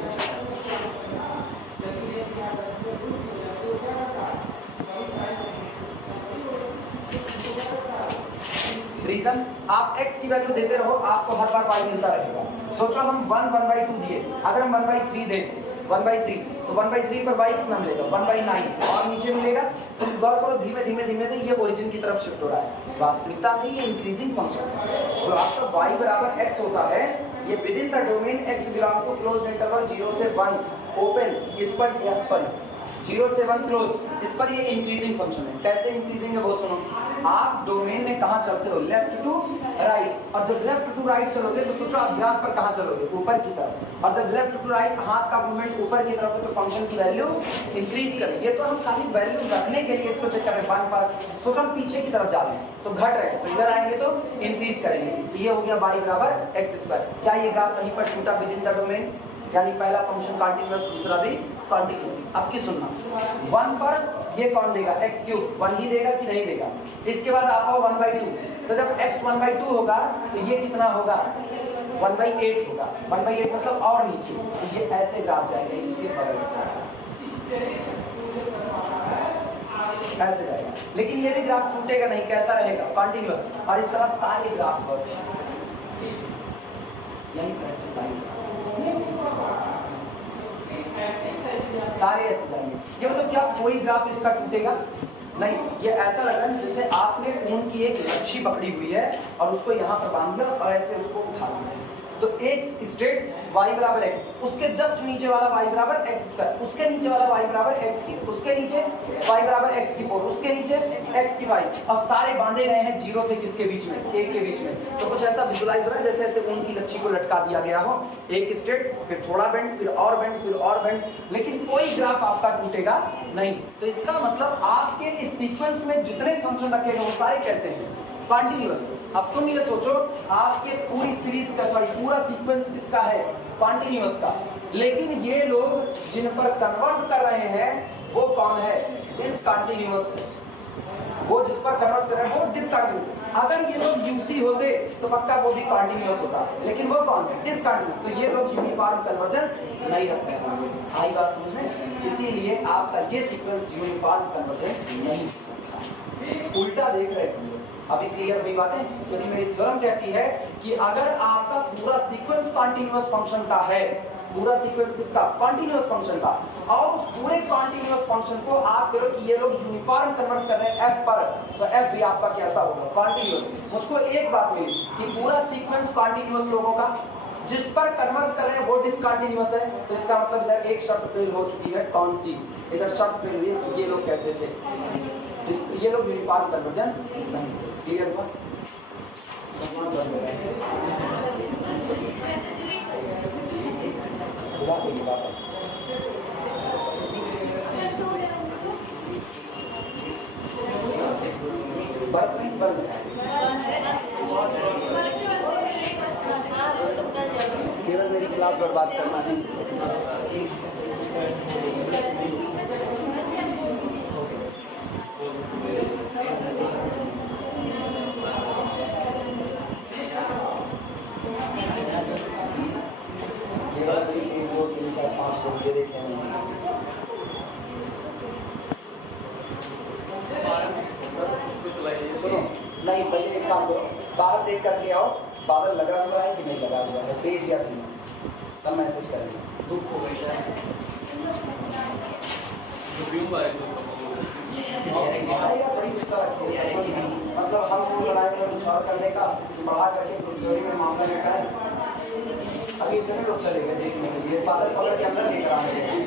रीजन, आप x की वैल्यू देते रहो आपको हर बार y मिलता रहेगा। सोचो हम 1/2 दिए, अगर हम 1/3 दें 1/3, तो 1/3 पर y कितना मिलेगा 1/9 और नीचे मिलेगा। तो गौर करो धीमे धीमे धीमे धीमे ये ओरिजिन की तरफ शिफ्ट हो रहा है। वास्तविकता में ये इंक्रीजिंग फंक्शन है, जो आपका y बराबर x होता है ये within the domain x belong to closed interval 0 से 1 ओपन, इस पर सॉरी 0 से 1 क्लोज, इस पर ये इंक्रीजिंग फंक्शन है। कैसे इंक्रीजिंग है वो सुनो, आप डोमेन में कहाँ चलते हो लेफ्ट टू राइट, और जब लेफ्ट टू राइट चलोगे तो सोचो आप ग्राफ पर कहाँ चलोगे ऊपर की तरफ, और जब लेफ्ट टू राइट हाथ का मूवमेंट ऊपर की तरफ है तो फंक्शन की वैल्यू इंक्रीज करें। ये तो हम खाली वैल्यू रखने के लिए इसको चेक कर रहे हैं 1 पर, सोचो हम पीछे की तरफ जा रहे हैं तो घट रहे हैं, तो इधर आएंगे तो इंक्रीज करेंगे। तो ये हो गया y बराबर x स्क्वायर। क्या ये ग्राफ कहीं पर टूटा विद इन द डोमेन, यानी पहला फंक्शन कॉन्टिन्यूअस दूसरा भी कॉन्टिन्यूअस। अब की सुनना 1 पर ये कौन देगा x क्यूब 1 ही देगा कि नहीं देगा। इसके बाद आप आओ 1/2, तो जब x 1/2 होगा तो ये कितना होगा 1/8 होगा, 1/8 मतलब और नीचे, तो ये ऐसे ग्राफ जाएंगे इसके बगल से ऐसे जाएगा। लेकिन ये भी ग्राफ टूटेगा नहीं, कैसा रहेगा कॉन्टिन्यूअस। और इस तरह सारे ग्राफ पर यही ऐसे जाएंगे, सारे ऐसे जाएंगे। ये मतलब क्या कोई ग्राफ इसका टूटेगा नहीं। ये ऐसा लग रहा है जैसे आपने ऊन की एक लच्छी पकड़ी हुई है और उसको यहाँ पर बांध दिया और ऐसे उसको उठा लिया, तो एक स्टेट y बराबर x, उसके जस्ट नीचे वाला y बराबर x स्क्वायर, उसके नीचे वाला y बराबर x की, उसके नीचे y बराबर x की 4, उसके नीचे x की y, और सारे बांधे गए हैं 0 से किसके बीच में, a के बीच में। तो कुछ ऐसा विजुलाइज हो रहा है जैसे ऐसे ऊन की लच्छी को लटका दिया गया हो, एक स्टेट फिर थोड़ा बेंड फिर और बेंड फिर और बेंड, लेकिन कोई ग्राफ आपका टूटेगा नहीं। तो इसका मतलब आपके इस सीक्वेंस में जितने फंक्शन रखे गए वो सारे कैसे हैं कॉन्टिन्यूअस। अब तुम ये सोचो आपके पूरी सीरीज का पूरा सीक्वेंस किसका है कॉन्टिन्यूअस का, लेकिन ये लोग जिन पर कन्वर्ट कर रहे हैं वो कौन है डिसकंटीन्यूअस। वो जिस पर कन्वर्ट कर रहे हैं वो डिसकंटिन्यूअस। अगर ये लोग यूसी होते तो पक्का वो भी कॉन्टिन्यूअस होता, लेकिन वो कौन है? डिसकंटिन्यूअस। तो ये लोग यूनिफॉर्म कन्वर्जेंस नहीं रखते हैं। आई बात समझ में? इसीलिए आपका ये सीक्वेंस यूनिफॉर्म कन्वर्जेंस नहीं हो सकता। उल्टा देख रहे हैं अभी क्लियर हुई बातें? क्योंकि मेरी थ्योरम कहती है कि अगर आपका पूरा सीक्वेंस कॉन्टिन्यूअस फंक्शन का है, पूरा सीक्वेंस किसका? कॉन्टिन्यूअस फंक्शन का, और उस पूरे कॉन्टिन्यूअस फंक्शन को आप करो कि ये लोग यूनिफॉर्म कन्वर्ट कर रहे हैं एफ पर, तो एफ भी आपका कैसा होगा? कॉन्टिन्यूअस। मुझको एक बात मिली कि पूरा सीक्वेंस कॉन्टिन्यूअस लोगों का जिस पर कन्वर्ट कर रहे हैं वो डिसकंटिन्यूअस है, तो इसका मतलब इधर एक शर्त फेल हो चुकी है। कौन सी? इधर शर्त फेल हुई है कि ये लोग कैसे थे, ये लोग यूनिफॉर्म कन्वर्जेंस नहीं थे। क्लियर हुआ? बस नहीं बंद केवल मेरी क्लास बर्बाद करना है। दो तीन चार पाँच लोग दे देखे हैं। सुनो, नहीं पहले एक काम करो, बाहर देख करके आओ बादल लगा हुआ है कि नहीं लगा हुआ है, तेज या धीमा, तब मैसेज करेंगे। धूप हो गई है बड़ी गुस्सा रखती है, मतलब हम लोग बनाए हुए कुछ और करने का बढ़ा करके थ्योरी में मामला बेटा है। अभी इतने लोग चले गए देखने के लिए, बादल पकड़ के अंदर लेकर आ रहे हैं,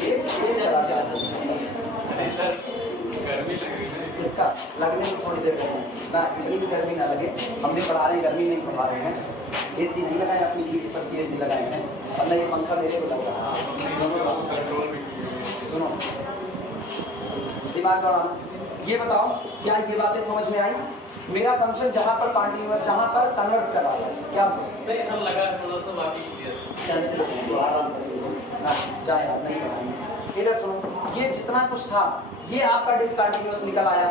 एक स्टेज चला जाता है। गर्मी लगेगी इसका लगने में थोड़ी देर ना, इतनी भी गर्मी ना लगे। हम भी पढ़ा रहे हैं, गर्मी नहीं पढ़ा रहे हैं। एसी नहीं लगाए, अपनी पीठ पर एसी लगाए हैं, और ना ये पंखा मेरे को लग रहा है। सुनो, दिमाग लगाना। ये बताओ क्या ये बातें समझ में आई? मेरा फंक्शन जहाँ पर कॉन्टिन्यूअस, जहाँ पर कन्वर्ट कर रहा है, क्या लगा थोड़ा सा बाकी क्लियर आराम ना चाहे आप नहीं बनाएंगे। इधर सुनो, ये जितना कुछ था ये आपका डिसकंटिन्यूअस निकल आया।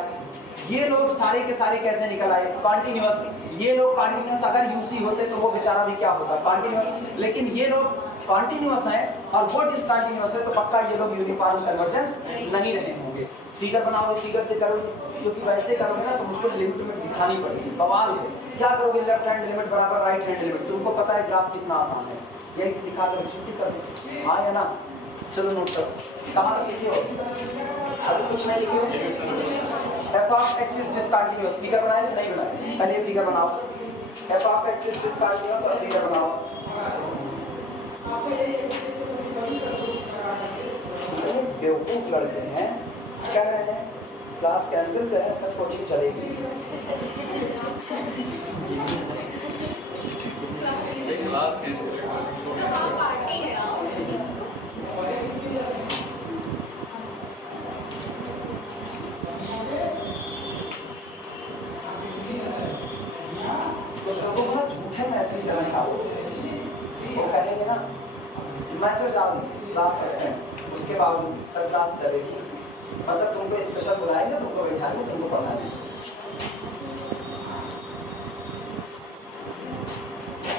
ये लोग सारे के सारे कैसे निकल आए? कॉन्टिन्यूअस। ये लोग कॉन्टिन्यूअस, अगर यूसी होते तो वो बेचारा भी क्या होता? कॉन्टिन्यूअस। लेकिन ये लोग कॉन्टिन्यूअस है और वो डिसकंटिन्यूअस है, तो पक्का ये लोग यूनिफॉर्म कन्वर्जेंस नहीं रहे होंगे। फिगर बनाओ, फिगर से करो, क्योंकि वैसे करोगे ना तो मुझको लिमिट दिखानी पड़ेगी। बवाल है। क्या करोगे? लेफ्ट हैंड लिमिट बराबर राइट हैंड लिमिट। तुमको पता है ग्राफ कितना आसान है, यही से दिखा कर छुट्टी कर दो। हाँ या ना? चलो नोट करो। कहाँ तक लिखे हो? अभी कुछ नहीं लिखे हो? F of x is discontinuous. Figure बनाए नहीं बनाए? पहले फिगर बनाओ। F of x is discontinuous और फिगर बनाओ। बेवकूफ लड़के हैं, कह रहे हैं क्लास कैंसिल करें, सब कोचिंग चलेगी। क्लास कैंसिल झूठे मैसेज करने का वो कहेंगे ना, मैसेज डाल देंगे क्लास सस्पेंड, उसके बावजूद सर क्लास चलेगी, मतलब तुमको स्पेशल बुलाएंगे, तुमको बैठाएंगे, तुमको पढ़ाएंगे।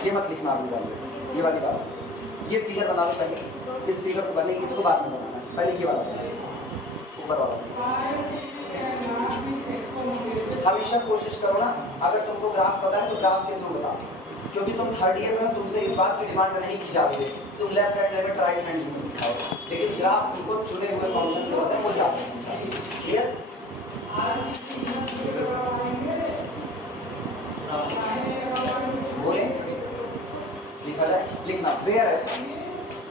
ये मत लिखना अभी वाले, ये वाली बात। ये फिगर बना लो पहले, इस फिगर को पहले, इसको बाद में बनाना है, पहले ये वाला बनाना, ऊपर वाला। हमेशा कोशिश करो ना, अगर तुमको ग्राफ पता है तो ग्राफ के थ्रू बताओ, क्योंकि तुम थर्ड ईयर में तुमसे इस बात की डिमांड नहीं की जा रही है तुम left hand limit right hand limit दिखाओ, लेकिन ग्राफ तुमको चुने हुए फंक्शन जो होते हैं वो जाते हैं। क्लियर? बोले लिखा जाए, लिखना वेयर एज,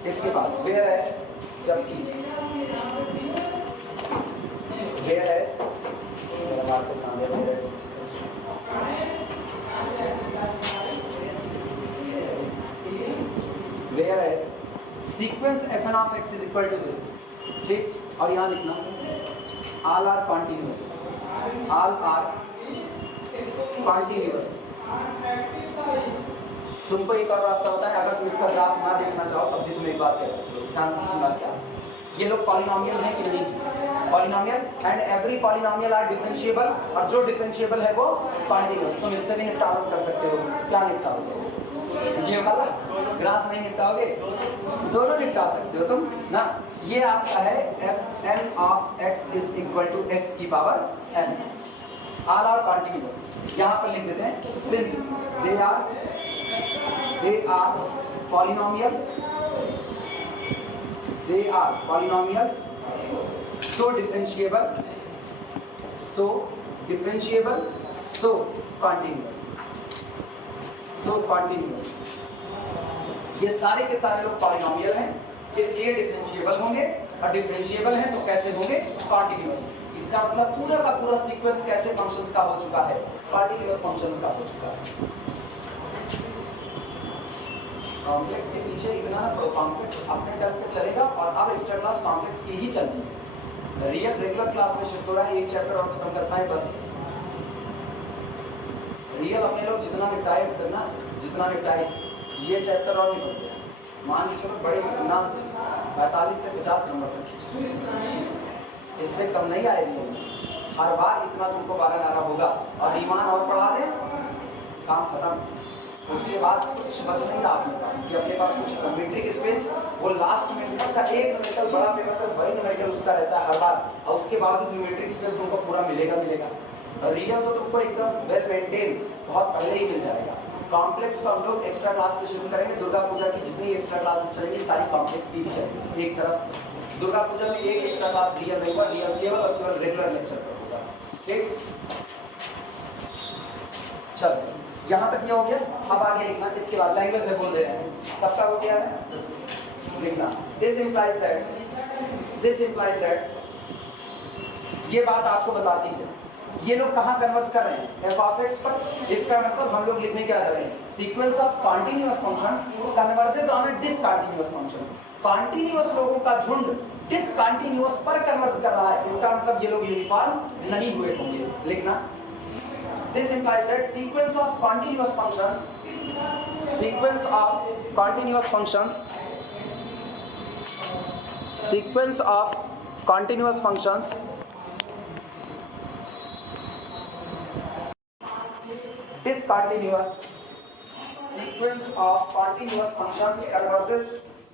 इसके बाद वेयर एज, जबकि whereas, whereas sequence fn of x is equal to this, ठीक? और यहाँ लिखना all are continuous, all are continuous। तुमको एक और रास्ता होता है, अगर तुम इसका ग्राफ ना देखना चाहो तब भी तुम एक बात कह सकते हो, ध्यान से सुनना। क्या ये लोग पॉलिनोमियल हैं कि नहीं? Polynomial and every polynomial are differentiable, और जो डिफरेंशिएबल है वो कॉन्टिन्यूअस। तुम इससे भी निपटारा कर सकते हो। क्या निपटाओगे? ये वाला ग्राफ नहीं निपटाओगे, दोनों निपटा सकते हो तुम ना। ये आपका है fn of x is equal to x की power n, all are continuous. यहाँ पर लिख देते हैं since they are polynomial, they are polynomials, so differentiable, so continuous, ये सारे के सारे लोग पॉलिनोमियल हैं, इसलिए डिफरेंशिएबल होंगे, और डिफरेंशिएबल हैं तो कैसे होंगे? कॉन्टिन्यूअस। इसका मतलब पूरा का पूरा सीक्वेंस कैसे फंक्शंस का हो चुका है? कॉन्टिन्यूअस फंक्शंस का हो चुका है। कॉम्प्लेक्स के पीछे इतना ना कॉम्प्लेक्स अपने टर्म पे चलेगा, और अब एक्स्ट्रा क्लास कॉम्प्लेक्स की ही चलनी है। रियल रेगुलर क्लास में शिफ्ट हो रहा है, एक चैप्टर और खत्म करना है बस। रियल अपने लोग जितना निपटाए उतना, जितना निपटाए ये चैप्टर और नहीं बनते। मान के चलो बड़े इत्मीनान से 45 से 50 नंबर तक खींचे, इससे कम नहीं आएगी। हर बार इतना तुमको 12 नारा होगा, और ईमान और पढ़ा दें, काम खत्म। उसके बाद कुछ बच नहीं था अपने पास कि अपने पास कुछ मीट्रिक स्पेस, वो लास्ट में उसका एक न्यूमेरिकल बड़ा फेमस है, वही न्यूमेरिकल उसका रहता है हर बार, और उसके बाद न्यूमेरिक स्पेस तुमको पूरा मिलेगा। रियल तो तुमको एकदम वेल मेंटेन बहुत पहले ही मिल जाएगा। कॉम्प्लेक्स तो हम लोग एक्स्ट्रा क्लास में शुरू करेंगे। दुर्गा पूजा की जितनी एक्स्ट्रा क्लासेस चलेंगी सारी कॉम्प्लेक्स की ही चलेंगी एक तरफ से। दुर्गा पूजा में एक एक्स्ट्रा क्लास रियल नहीं होगा, रियल केवल और केवल रेगुलर लेक्चर पर होगा। ठीक, चलो यहाँ तक ये हो गया। अब आगे लिखना, इसके बाद लैंग्वेज में बोल दे रहे हैं, सबका हो गया है लिखना। दिस इम्प्लाइज दैट, ये बात आपको बताती है ये लोग कहाँ कन्वर्ट कर रहे हैं? एफ ऑफ एक्स पर। इसका मतलब हम लोग लिखने क्या जा रहे हैं? Sequence of continuous function converges on A discontinuous function. Continuous लोगों का झुंड डिसकंटीन्यूअस पर कन्वर्ज कर रहा है, इसका मतलब ये लोग यूनिफॉर्म नहीं हुए होंगे। लिखना, this implies that sequence of continuous functions converges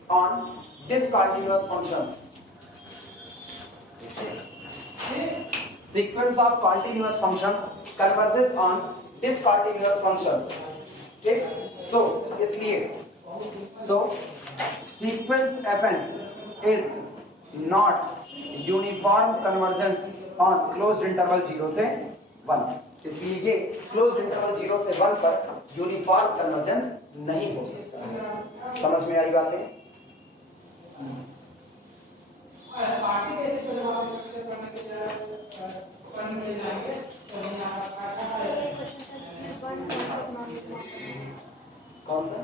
on discontinuous functions. Sequence of continuous functions converges on discontinuous functions. ठीक, so इसलिए sequence fn is not uniform convergence on closed interval 0 से 1। इसलिए ये closed interval 0 से 1 पर uniform convergence नहीं हो सकता। समझ में आई बातें? कौन सा?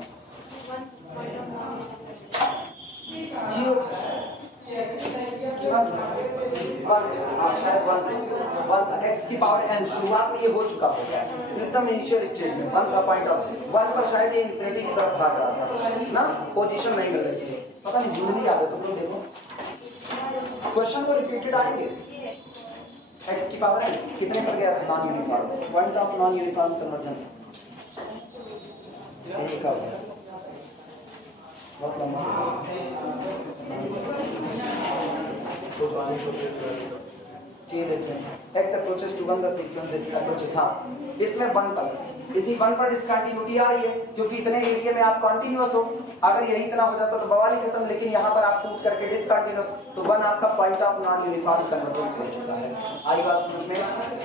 जीरो शायद 1 था। एक्स की पावर n शुरुआत में ये हो चुका होगा एकदम इनिशियल स्टेज में 1 का पॉइंट ऑफ 1 पर शायद ये इंफिनिटी की तरफ भाग रहा था ना, पोजीशन नहीं मिल रही थी, पता नहीं जुड़नी याद है तुम लोग देखो। क्वेश्चन तो रिपीटेड आएंगे। एक्स की पावर n कितने पर गया था? Non uniform, point of non uniform convergence बहुत लंबा x approaches to 1 the sequence this approaches, हाँ इसमें 1 पर, इसी 1 पर डिसकंटिन्यूटी आ रही है क्योंकि इतने एरिया में आप कंटिन्यूअस हो। अगर यही इतना हो जाता तो बवाल ही खत्म, लेकिन यहाँ पर आप टूट करके डिसकंटिन्यूअस, तो 1 आपका point of non uniform convergence हो चुका है। आई बात समझ में?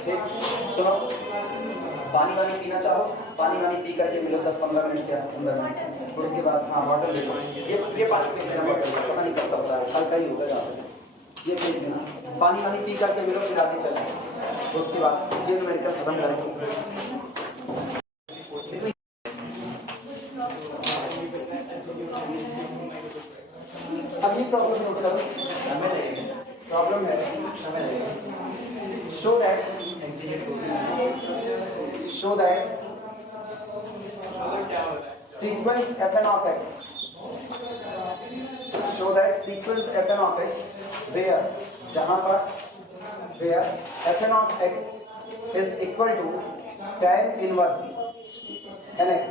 ठीक, सुनो, पानी वानी पीना चाहो, पानी वानी पी करके मिलो 10-15 मिनट या 15 मिनट, उसके बाद हाँ वाटर ले लो। ये पानी पी लेना, पता नहीं कब होता है, हल्का ही होगा ज़्यादा, ये पी लेना, पानी वानी पी करके मिलो, फिर आगे चलें। उसके बाद ये मेडिकल खत्म करेंगे। अगली प्रॉब्लम नोट करो, प्रॉब्लम है show that sequence fn of x, show that sequence fn of x where जहां पर where fn of x is equal to tan inverse nx,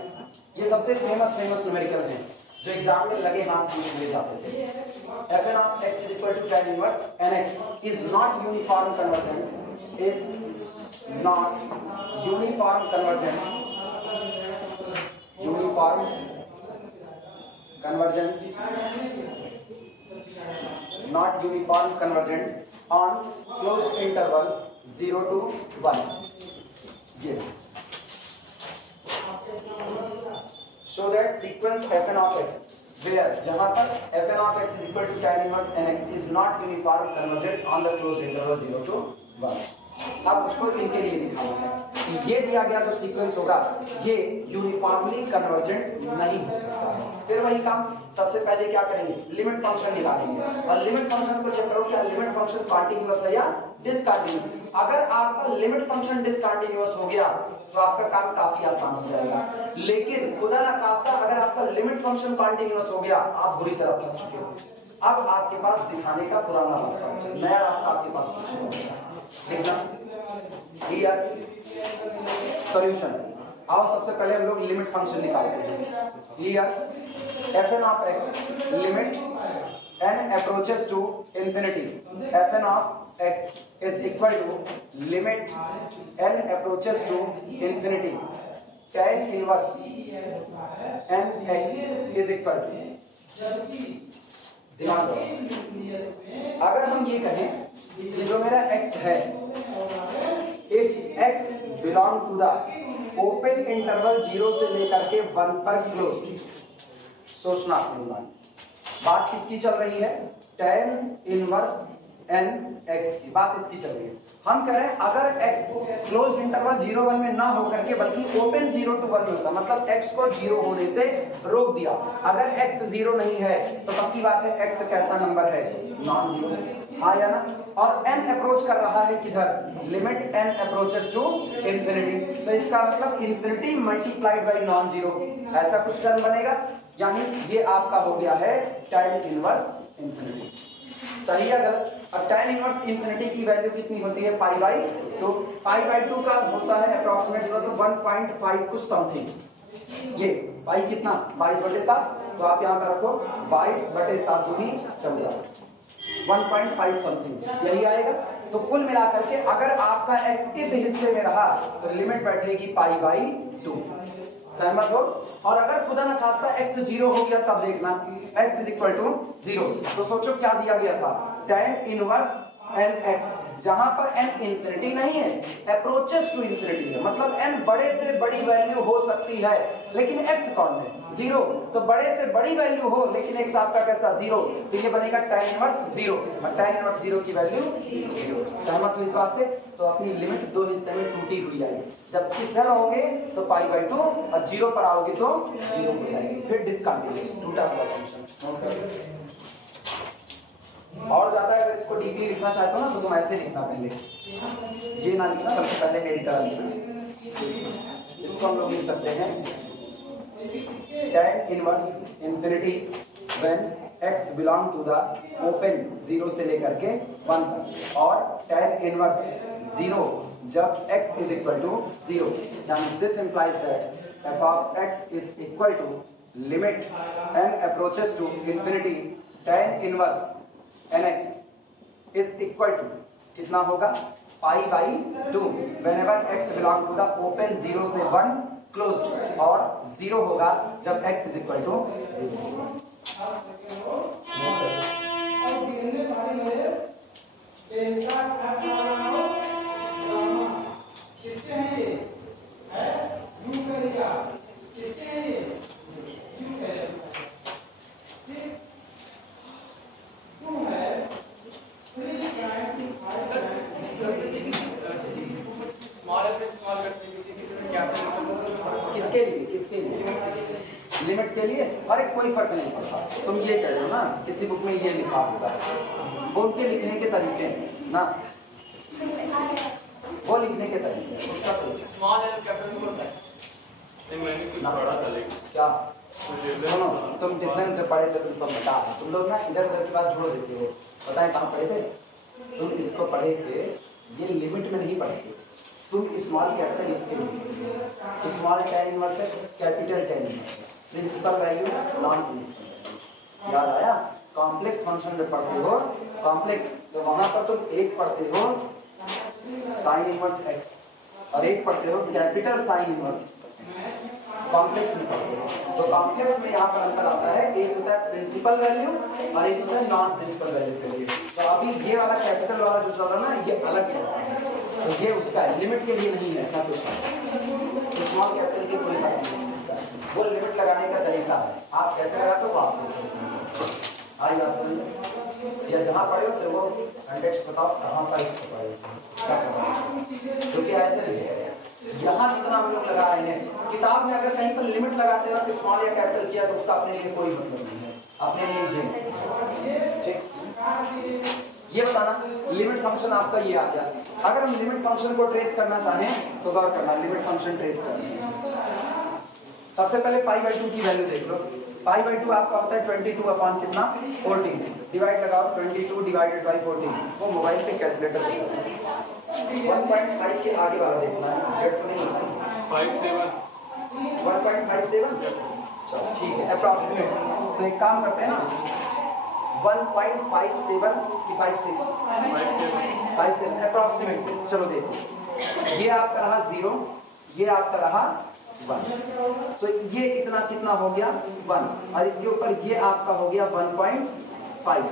ये सबसे फेमस न्यूमेरिकल है जो एग्जाम में लगे हाथ पूछ लिए जाते थे। fn of x is equal to tan inverse nx is not uniform convergent, is not uniform convergent, uniform convergence, not uniform convergent on closed interval 0 to 1. ये show that sequence fn of x where जहां पर fn of x is equal to tan inverse nx is not uniform convergent on the closed interval 0 to 1. अब उसको इनके लिए दिखाना है कि ये दिया गया जो सीक्वेंस होगा ये यूनिफॉर्मली कन्वर्जेंट नहीं हो सकता है। फिर वही काम, सबसे पहले क्या करेंगे, लिमिट फंक्शन निकालेंगे और लिमिट फंक्शन को चेक करो क्या लिमिट फंक्शन कॉन्टिन्यूअस है या डिसकंटिन्यूअस। अगर आपका लिमिट फंक्शन डिसकंटिन्यूअस हो गया तो आपका काम काफी आसान हो जाएगा, लेकिन खुदा ना खास्ता अगर आपका लिमिट फंक्शन कॉन्टिन्यूअस हो गया आप बुरी तरह फंस चुके हो। अब आपके पास दिखाने का पुराना रास्ता, नया रास्ता आपके पास कुछ नहीं होगा। देखना क्लियर सॉल्यूशन। आओ सबसे पहले हम लोग लिमिट फंक्शन निकालते हैं। Clear fn of x limit n approaches to infinity, fn of x is equal to limit n approaches to infinity tan inverse n x is equal to, ध्यान दो अगर हम ये कहें कि जो मेरा x है if x belong to the open interval 0 से लेकर के 1 पर क्लोज, सोचना अपनी बात किसकी चल रही है, tan इनवर्स n x की बात इसकी चल रही है। हम कह रहे हैं अगर x क्लोज इंटरवल 0-1 में ना होकर के बल्कि ओपन 0 to 1 में होता, मतलब x को 0 होने से रोक दिया। अगर x 0 नहीं है तो पक्की बात है x कैसा नंबर है, नॉन जीरो, हाँ या ना। और n अप्रोच कर रहा है किधर, limit n approaches to infinity, तो इसका मतलब infinity multiplied by non zero, ऐसा कुछ टर्म बनेगा। यानी ये आपका हो गया है tan इनवर्स इंफिनिटी। सही या गलत? अब tan इनवर्स इंफिनिटी की वैल्यू कितनी होती है, पाई बाई 2। पाई बाई 2 का होता है अप्रोक्सीमेट तो 1.5 कुछ समथिंग। ये पाई कितना 22/7, तो आप यहाँ पर रखो 22/7 दूनी 14, 1.5 समथिंग यही आएगा। तो कुल मिलाकर के अगर आपका x इस हिस्से में रहा तो लिमिट बैठेगी पाई बाई 2, सहमत हो। और अगर खुदा ना खास्ता x 0 हो गया तब देखना x इज इक्वल टू 0, तो सोचो क्या दिया गया था, tan इनवर्स nx, जहां पर n इंफिनिटी नहीं है, अप्रोचेस टू इंफिनिटी है, मतलब n बड़े से बड़ी वैल्यू हो सकती है लेकिन x कौन है, 0, तो बड़े से बड़ी वैल्यू हो लेकिन x आपका कैसा 0, तो ये बनेगा tan इनवर्स 0, और tan इनवर्स 0 की वैल्यू 0। सहमत हो इस बात से? तो अपनी लिमिट दो हिस्से में टूटी हुई आएगी, जब इस रहोगे तो पाई बाई 2 और 0 पर आओगे तो 0 हो जाएगी, फिर डिसकंटिन्यूअस टूटा हुआ फंक्शन। और ज्यादा अगर इसको डीपली लिखना चाहते हो ना तो तुम ऐसे लिखना, पहले ये ना लिखना बल्कि पहले मेरी तरह लिखना। इसको हम लोग लिख सकते हैं tan inverse infinity when x belong to the open 0 से लेकर के 1 तक, और tan इनवर्स 0 जब x इज इक्वल टू 0, यानी this implies that f of x is equal to limit n approaches to infinity tan inverse nx is equal to कितना होगा, pi by 2 whenever x belong to the open 0 से 1 close, और 0 होगा जब x is equal to 0। किसके लिए limit के लिए, अरे कोई फर्क नहीं पड़ता, तुम ये कह रहे हो ना किसी बुक में ये लिखा होगा, वो उनके लिखने के तरीके ना, वो लिखने के तरीके स्मॉल एंड कैपिटल होता है, मैंने कुछ पढ़ा था लेकिन क्या सुनो, तुम डिफरेंस जो पढ़े थे तुम बता, तुम लोग ना इधर उधर की बात छोड़ देते हो, बताएं कहाँ पढ़े थे, तुम इसको पढ़े थे, ये लिमिट में नहीं पढ़े थे, तुम स्मॉल कैपिटल इसके लिए small tan inverse x capital tan inverse principal value non principal. याद आया? कॉम्प्लेक्स फंक्शन जब पढ़ते हो, कॉम्प्लेक्स तो वहां पर तुम एक पढ़ते हो साइन इनवर्स x और एक पढ़ते हो कैपिटल साइन इनवर्स कॉम्प्लेक्स में पढ़ते हो। तो कॉम्प्लेक्स में यहाँ पर अंतर आता है, एक होता है प्रिंसिपल वैल्यू और एक होता है नॉन प्रिंसिपल वैल्यू के लिए। तो अभी ये वाला कैपिटल वाला जो चल रहा है ना, ये अलग चल रहा है, तो ये उसका है, लिमिट के लिए नहीं है ऐसा कुछ। स्मॉल कैपिटल की कोई बात नहीं, वो लिमिट लगाने का तरीका है, आप कैसे लगाते हो आप आई बात समझ या जहाँ पढ़े हो फिर वो कंटेक्स्ट बताओ कहाँ पर इसको पढ़े क्या करना, क्योंकि ऐसे नहीं है यहाँ जितना हम लोग लगा रहे हैं किताब में, अगर कहीं पर लिमिट लगाते हो तो स्मॉल या कैपिटल किया तो उसका अपने लिए कोई मतलब नहीं है, अपने लिए ठीक। ये बताना लिमिट फंक्शन आपका ये आ गया। अगर हम लिमिट फंक्शन को ट्रेस करना चाहें तो गौर करना, लिमिट फंक्शन ट्रेस करना सबसे पहले π/2 की वैल्यू देख लो। π/2 आपका होता है 22 अपॉन कितना 14, डिवाइड लगाओ 22 डिवाइडेड बाई 14, वो मोबाइल पे कैलकुलेटर 1.5 के आगे वाला देखना है, डेट तो नहीं 57 1.57 चलो ठीक है अप्रॉक्सीमेट। तो एक काम करते हैं ना 1.57 की 57 अप्रॉक्सीमेट। चलो देखो ये आपका रहा 0, ये आपका रहा 1, तो ये इतना कितना हो गया 1 और इसके ऊपर ये आपका हो गया 1.5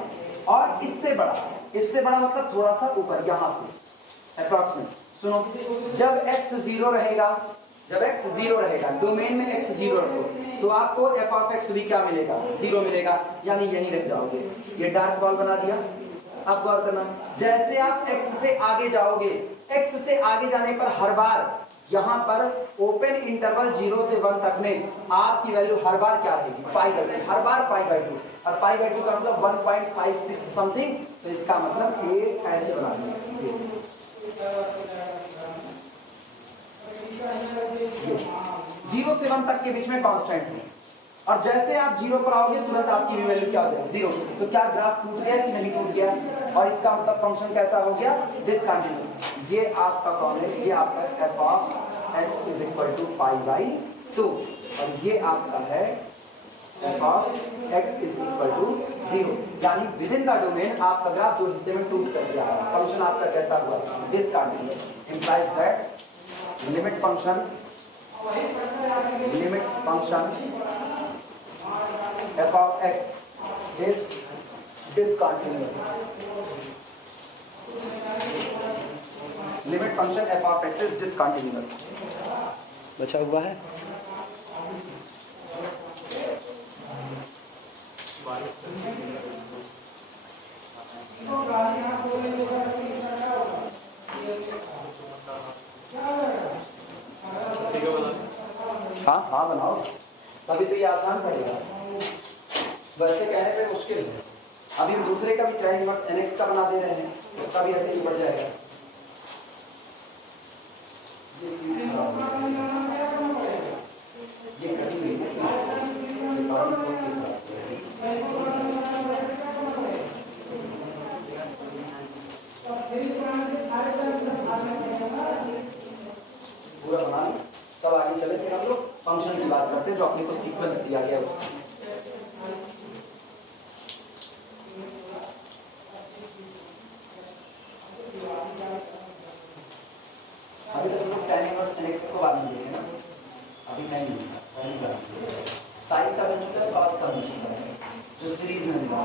और इससे बड़ा मतलब थोड़ा सा ऊपर यहाँ से अप्रॉक्सीमेट। सुनो जब x 0 रहेगा, डोमेन में x 0 रखो तो आपको f(x) भी क्या मिलेगा 0 मिलेगा, यानी यहीं रख जाओगे। ये डार्क बॉल बना दिया। अब गौर करना जैसे आप x से आगे जाओगे, x से आगे जाने पर हर बार यहाँ पर ओपन इंटरवल 0 से 1 तक में आपकी वैल्यू हर बार क्या रहेगी π/2, हर बार π/2 और π/2 का मतलब 1.56 समथिंग। तो इसका मतलब ये ऐसे बना दिया 0 से 1 तक के बीच में कांस्टेंट है और जैसे आप 0 पर आओगे तुरंत आपकी वैल्यू क्या हो जाएगी 0। तो क्या ग्राफ टूट गया कि नहीं टूट गया, और इसका मतलब फंक्शन कैसा हो गया डिसकंटिन्यूअस। ये आपका कौन है, ये आपका f(x) = π/2 और ये आपका है f(x) = 0, यानी विद इन द डोमेन आपका ग्राफ जो हिस्से में टूट कर गया है, फंक्शन आपका कैसा हुआ discontinuous. implies that limit function f(x) is discontinuous। Limit function f(x) is discontinuous। बचा हुआ है हाँ बनाओ, तभी तो ये आसान पड़ेगा, वैसे कहने पे मुश्किल है। अभी हम दूसरे का भी tan इनवर्स nx का बना दे रहे हैं, उसका भी ऐसे ही बढ़ जाएगा। ये कटी हुई पूरा बना, तब आगे चले फिर हम लोग फंक्शन की बात करते हैं जो अपने को सीक्वेंस दिया गया है उसका। अभी तक हम लोग tan इनवर्स nx को बाद में देखेंगे ना, अभी नहीं मिलता साइन का बन चुका है, cos का बन चुका है, जो सीरीज में मिला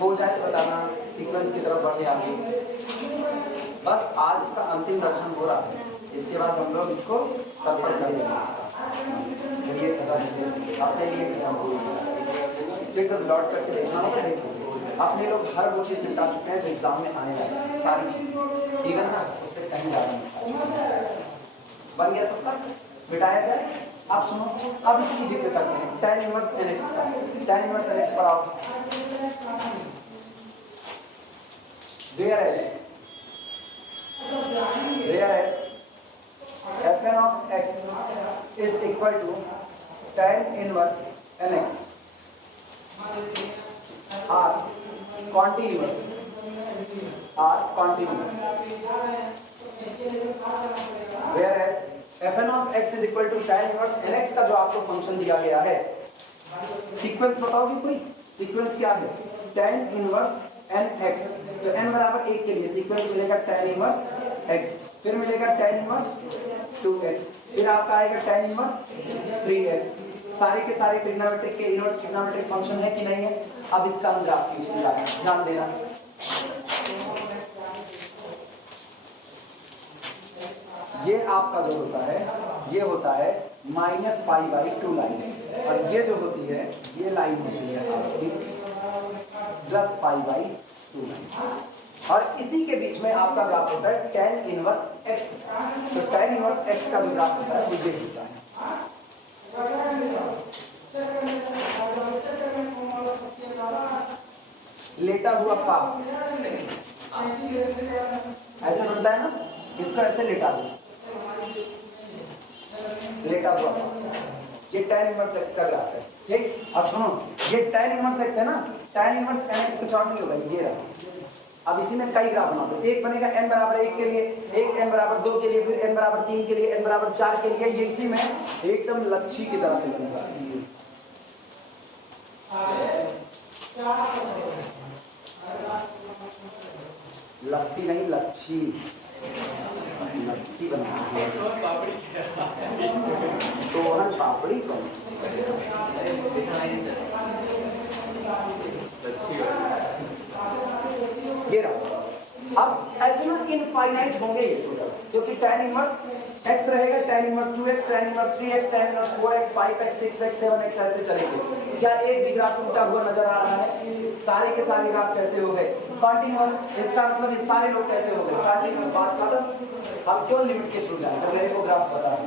हो जाए तो बताना, सीक्वेंस की तरफ बढ़ने आगे। बस आज इसका अंतिम दर्शन हो रहा है, इसके बाद हम लोग इसको तर्पण कर देंगे। चलिए अपने लिए फिर तो लौट करके देखना होगा। देखो अपने लोग हर वो चीज़ निपटा चुके हैं जो एग्जाम में आने वाली है, सारी चीज़ ठीक है ना, उससे कहीं ज़्यादा नहीं। बन गया सबका, मिटाया जाए। अब सुनो, अब इसकी जिक्र करते हैं tan इनवर्स nx का। tan इनवर्स nx पर आओ। whereas fn of x is equal to tan inverse nx are continuous whereas fn of x is equal to tan inverse nx का जो आपको फंक्शन दिया गया है, सीक्वेंस बताओगे कोई? सीक्वेंस क्या है? tan इनवर्स nx, तो n बराबर 1 के लिए सीक्वेंस मिलेगा tan इनवर्स x, फिर मिलेगा tan इनवर्स 2x, फिर आपका आएगा tan इनवर्स 3x। सारे के सारे ट्रिग्नोमेट्रिक के इनवर्स ट्रिग्नोमेट्रिक फंक्शन है कि नहीं है? अब इसका हम ग्राफ खींचेंगे, ध्यान देना। ये आपका जो होता है, ये होता है -π/2 लाइन, और ये जो होती है, ये लाइन होती है आपकी +π/2 लाइन, और इसी के बीच में आपका ग्राफ होता है tan इनवर्स x। तो tan इनवर्स x का जो ग्राफ होता है वो ये होता है। लेटा हुआ फाप ऐसे बनता है ना, इसको ऐसे लेटा दो, लेटा हुआ फाप। ये tan इनवर्स x का ग्राफ है, ठीक। अब सुनो, ये tan इनवर्स x है ना, tan इनवर्स nx कुछ और नहीं होगा, ये रहा। अब इसी में कई ग्राफ बना दो, एक बनेगा n बराबर 1 के लिए, एक n बराबर 2 के लिए, फिर n बराबर 3 के लिए, n बराबर 4 के लिए। ये इसी में एकदम लच्छी की तरह से बनेगा, लस्सी नहीं लच्छी, लस्सी बनती है सोहन पापड़ी कौन ये रहा। अब ऐसे ना इनफाइनाइट होंगे ये टोटल, क्योंकि tan इनवर्स x रहेगा, tan inverse 2x, tan inverse 3x, tan inverse 4x, 5x, 6x, 7x ऐसे चलेंगे। क्या एक भी ग्राफ टूटा हुआ नजर आ रहा है? सारे के सारे ग्राफ कैसे हो गए? कंटीन्यूअस। इसका मतलब ये सारे लोग कैसे हो गए? कंटीन्यूअस। बात खत्म। अब क्यों लिमिट के थ्रू जाए, तो मेरे को ग्राफ पता है।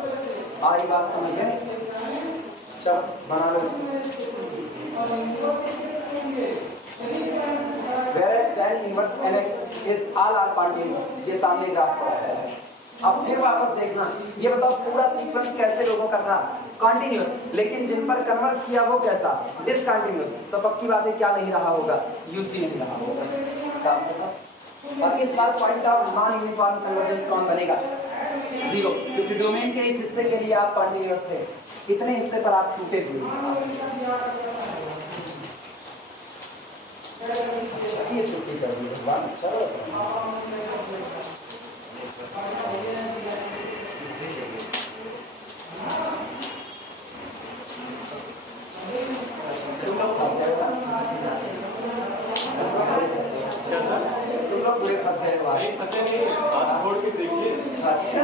आई बात समझ गए? चल बना लो इसको। Whereas tan inverse nx is all are continuous, ये सामने ग्राफ पड़ा है। अब फिर वापस देखना, ये बताओ पूरा सीक्वेंस कैसे लोगों का था? कंटिन्यूअस, लेकिन जिन पर कन्वर्स किया वो कैसा? डिसकंटिन्यूअस। तो पक्की बात है क्या नहीं रहा होगा? यूसी नहीं रहा होगा। और इस बार point of non uniform convergence कौन बनेगा? 0, क्योंकि डोमेन के इस हिस्से के लिए आप कंटिन्यूअस थे, कितने हिस्से पर आप टूटे हुए। ये छुट्टी कर दी भगवान, चलो तुम लोग फंस गए, तुम लोग पूरे फंस गए। छोड़ के देखिए। अच्छा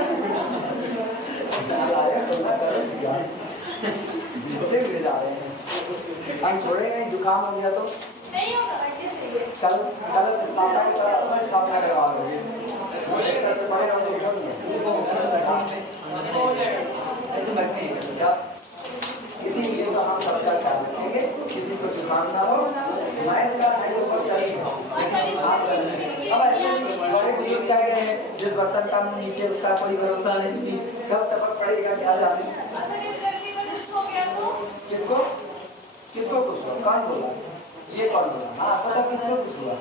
जा रहे हैं, हम छोड़ेंगे। जुकाम हो गया तो नहीं होगा, कल स्थापना करवा लोगे। इसीलिए तो हम सबका ख्याल रखेंगे, किसी को जुकाम ना हो। मैथ का अब ऐसे बड़े बुजुर्ग कह गए हैं, जिस बर्तन का मुंह नीचे उसका कोई भरोसा नहीं, कब टपक पड़ेगा क्या जाने। किसको किसको कुछ हुआ? कौन बोला? ये कौन बोला? हाँ पता, किसको कुछ हुआ?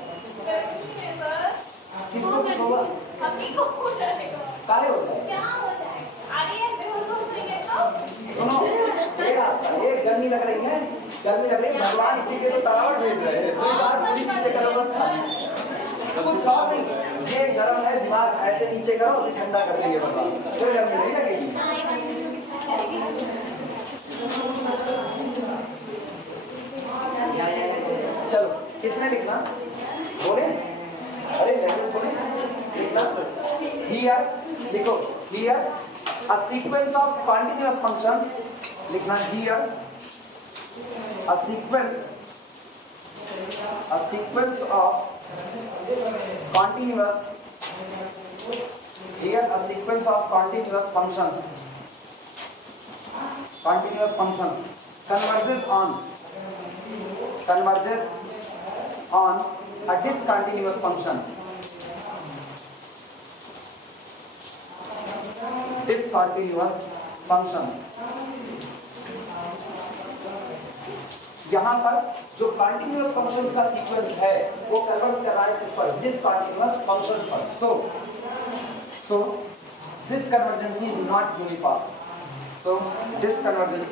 किसको कुछ हुआ? काहे हो जाए? सुनो, ये गर्मी लग रही है, गर्मी लग रही है, भगवान इसी के लिए तरावट भेज रहे हैं। कोई बात पूरी नीचे करो बस, कुछ और नहीं। ये गर्म है, दिमाग ऐसे नीचे करो, ठंडा कर देंगे भगवान, कोई गर्मी नहीं लगेगी। चलो किसने लिखना बोले? अरे बोले लिखना। हियर लिखो, here A sequence of continuous functions, लिखना here, a sequence of continuous, here a sequence of continuous functions converges on a discontinuous function. यहाँ पर जो कंटिन्यूअस फंक्शंस का सीक्वेंस है वो कन्वर्ट कर रहा है किस पर, डिसकंटिन्यूअस फंक्शंस पर. So this convergence is not uniform. So this convergence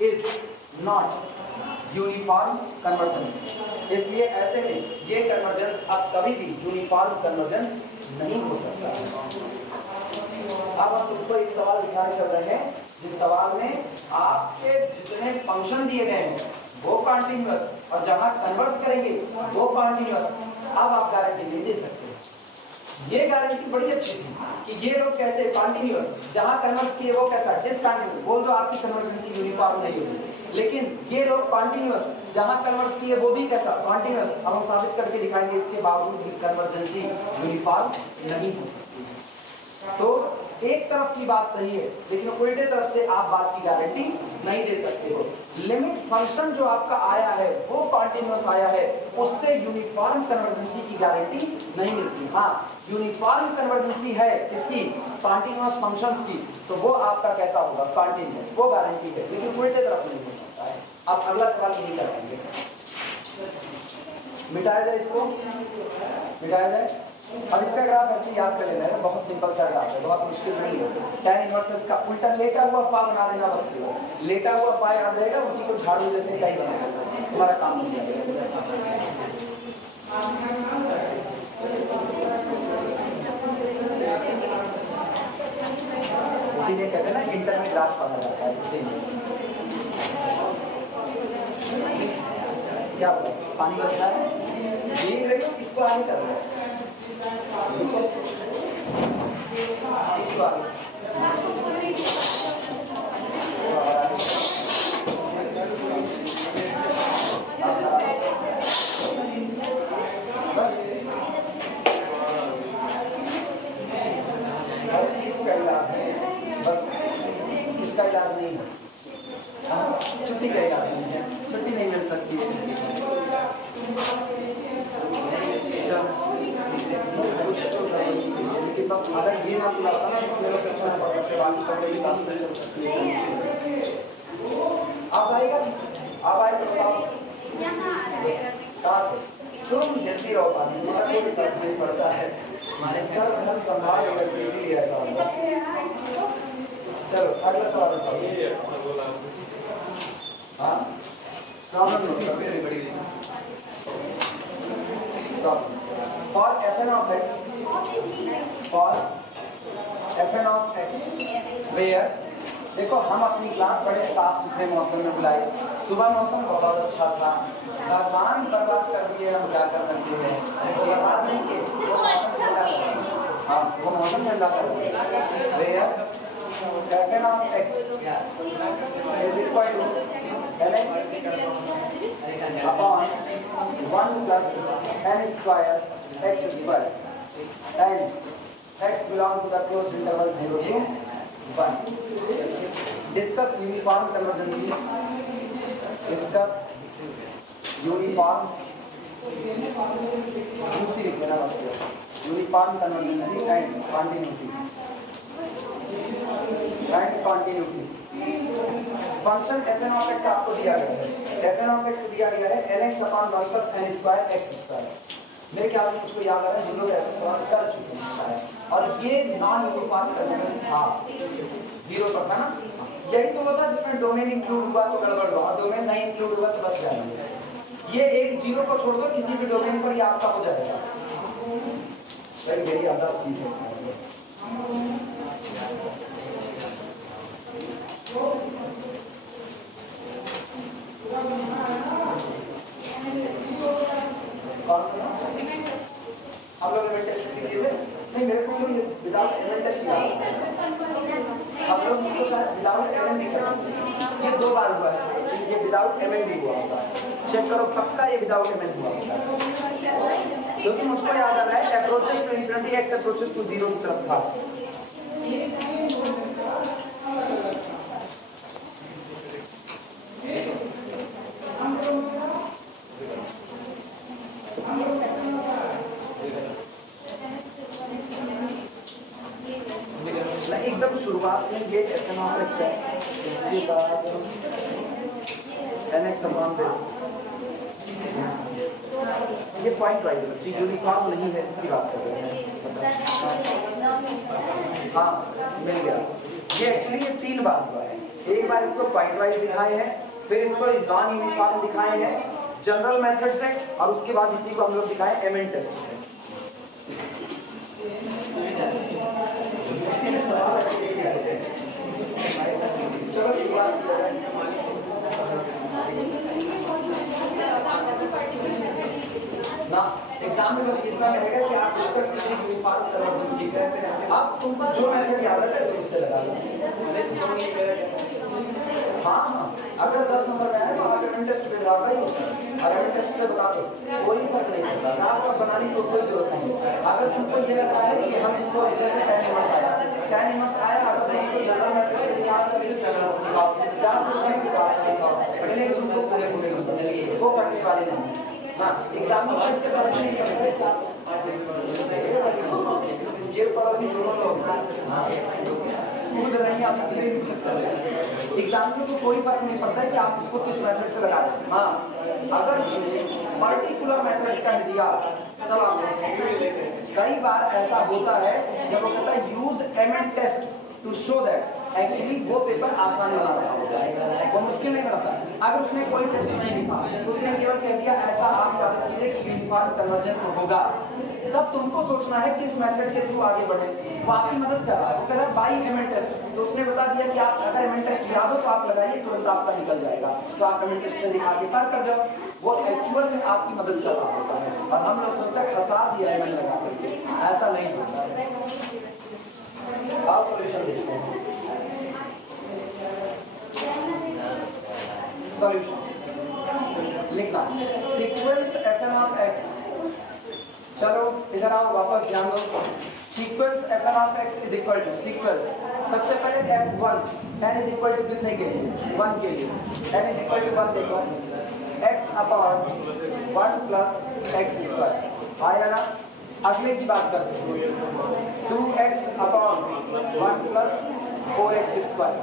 is not uniform convergence. इसलिए ऐसे में ये कन्वर्जेंस अब कभी भी यूनिफॉर्म कन्वर्जेंस नहीं हो सकता. अब हम तुमको एक सवाल दिखाने चल रहे हैं जिस सवाल में आपके जितने फंक्शन दिए गए हैं वो कॉन्टिन्यूअस और जहां कन्वर्ट करेंगे वो कॉन्टिन्यूअस. अब आप गारंटी नहीं दे सकते. ये गारंटी बड़ी अच्छी थी कि ये लोग कैसे कॉन्टिन्यूअस, जहां कन्वर्ट किए वो कैसा डिसकंटिन्यूअस. बोल दो आपकी कन्वर्जेंसी यूनिफॉर्म नहीं होगी. लेकिन ये लोग कॉन्टिन्यूअस जहां कन्वर्ट किए वो भी कैसा कॉन्टिन्यूअस. अब हम साबित करके दिखाएंगे इसके बावजूद भी कन्वर्जेंसी यूनिफॉर्म नहीं हो सकती. तो एक तरफ की बात सही है लेकिन उल्टे तरफ से आप बात की गारंटी नहीं दे सकते हो. लिमिट फंक्शन जो आपका आया है वो कॉन्टिन्यूअस आया है, उससे यूनिफॉर्म कन्वर्जेंसी की गारंटी नहीं मिलती. हाँ, यूनिफॉर्म कन्वर्जेंसी है किसकी, कॉन्टिन्यूअस फंक्शंस की, तो वो आपका कैसा होगा कॉन्टिन्यूअस, वो गारंटी है. लेकिन उल्टे तरफ नहीं हो सकता है. अब अगला सवाल नहीं कराएंगे. मिटाया जाए, इसको मिटाया जाए. अब इसका ग्राफ ऐसे याद कर लेना है, बहुत सिंपल सा ग्राफ है, बहुत मुश्किल नहीं है. tan इनवर्स का उल्टा लेटा हुआ पा बना देना बस. लेटा हुआ पा याद रहेगा, उसी को झाड़ू जैसे कहीं बना देना, तुम्हारा काम हो गया. इसीलिए कहते हैं ना इंटर में ग्राफ पढ़ा जाता है. इसीलिए क्या होगा, पानी बच रहा है ये देखो, इसको आगे कर रहा है. बस इसका इलाज नहीं है. छुट्टी का इलाज नहीं है, छुट्टी नहीं मिल सकती है. लेकिन बस अगर ये ना पूरा होता ना तो मेरा प्रश्न से बात करने की बात नहीं चल सकती. आप आएगा, आप आए तो बताओ. तुम जल्दी रहो, पानी तुम्हारा कोई फर्क नहीं पड़ता है. हमारे घर घर संभाल इसीलिए ऐसा होगा. चलो अगला सवाल बताओ. हाँ प्रॉब्लम बड़ी for fn of x where, देखो हम अपनी क्लास बड़े साफ सुथरे मौसम में बुलाए. सुबह मौसम बहुत अच्छा था, भगवान बर्बाद कर दिए, हम क्या कर सकते हैं. हाँ वो मौसम ठंडा कर दिए. where fn of x is equal to lx upon 1 plus n square x square and x belong to the closed interval 0 to 1. Discuss uniform convergency. Discuss uniform uniform convergency and continuity. Function fn of x आपको दिया गया है. fn of x दिया गया है lx upon 1 plus n square x square. मेरे ख्याल से मुझको याद आ रहा है हम लोग ऐसे सवाल कर चुके हैं और ये नॉन यूनिफॉर्म कन्वर्जेंस था, 0 पर था ना. यही तो होता जिसमें डोमेन इंक्लूड हुआ तो गड़बड़ हुआ, डोमेन नहीं इंक्लूड हुआ तो बच जाएंगे. ये एक 0 को छोड़ दो, किसी भी डोमेन पर ये आपका हो जाएगा. भाई मेरी आदत ठीक है. हम लोग एलिमेंट टेस्ट सीखे थे नहीं मेरे को ये विदाउट एलिमेंट टेस्ट किया हम लोग इसको शायद विदाउट एलिमेंट भी करें ये 2 बार हुआ है ये विदाउट एलिमेंट भी हुआ होता है चेक करो पक्का ये विदाउट एलिमेंट हुआ होता है क्योंकि मुझको याद आ रहा है approaches to infinity x approaches to 0 की तरफ था एकदम शुरुआत में ये इकोनॉमिक्स है इसके बाद nx अपॉन दिस ये पॉइंट वाइज बच्चे यूनिफॉर्म नहीं है इसकी बात कर रहे हैं हाँ मिल गया ये एक्चुअली ये 3 बार हुआ है एक बार इसको पॉइंट वाइज दिखाए हैं फिर इसको नॉन यूनिफॉर्म दिखाए हैं जनरल मेथड से और उसके बाद इसी को हम लोग दिखाए एमएन टेस्ट से चलो शुरुआत ना एग्जाम में बस इतना रहेगा कि आप डिस्कस कीजिए यूनिफॉर्म कन्वर्जन सीख रहे हैं अब तुमको जो मेथड की आदत है उससे लगा लो हाँ हाँ अगर 10 नंबर में है तो आप एलिमेंट टेस्ट पे लगाओ भाई अगर एलिमेंट टेस्ट से बता दो कोई फर्क नहीं पड़ता आपको बनाने की कोई जरूरत नहीं अगर तुमको ये लगता है कि हम इसको जैसे tan इनवर्स आया अगर तुम इसको जनरल मेथड से याद कर लो जनरल दिखाओ या फिर की बात दिखाओ पहले तुमको पूरे नंबर वो पढ़ने वाले नहीं हाँ एग्जाम में इससे पढ़ने नहीं करते ये पढ़ोगे दोनों लोग कूद रहे हैं आप धीरे एग्जाम में तो कोई फर्क नहीं पड़ता है कि आप इसको किस मेथड से लगा रहे हैं हाँ अगर पर्टिकुलर मेथड का दिया तब आप कई बार ऐसा होता है जब वो कहता है use MN test to show that actually वो पेपर आसान बना रहा होता है वो मुश्किल नहीं बनाता अगर उसने कोई टेस्ट नहीं लिखा उसने केवल कह दिया ऐसा आप साबित कीजिए कि यूनिफॉर्म कन्वर्जेंस होगा तब तुमको सोचना है किस मेथड के थ्रू आगे बढ़े वो आपकी मदद कर रहा है वो कह रहा है बाई एमएन टेस्ट तो उसने बता दिया कि आप अगर एमएन टेस्ट याद हो तो आप लगाइए तुरंत आपका निकल जाएगा तो आप एमएन टेस्ट से दिखा के पार कर जाओ वो एक्चुअल में आपकी मदद कर रहा होता है और हम लोग सोचते हैं फंसा दिया एमएन लगा करके ऐसा नहीं होता है आप सॉल्यूशन देखते हैं सॉल्यूशन लिखना सीक्वेंस fn ऑफ x चलो इधर आओ वापस ध्यान दो sequence fn of x is equal to sequence सबसे पहले f1 n is equal to कितने के लिए 1 के लिए n इज इक्वल टू 1 देखो x upon 1 plus x square आया ना अगले की बात करते हैं 2x upon 1 plus 4x square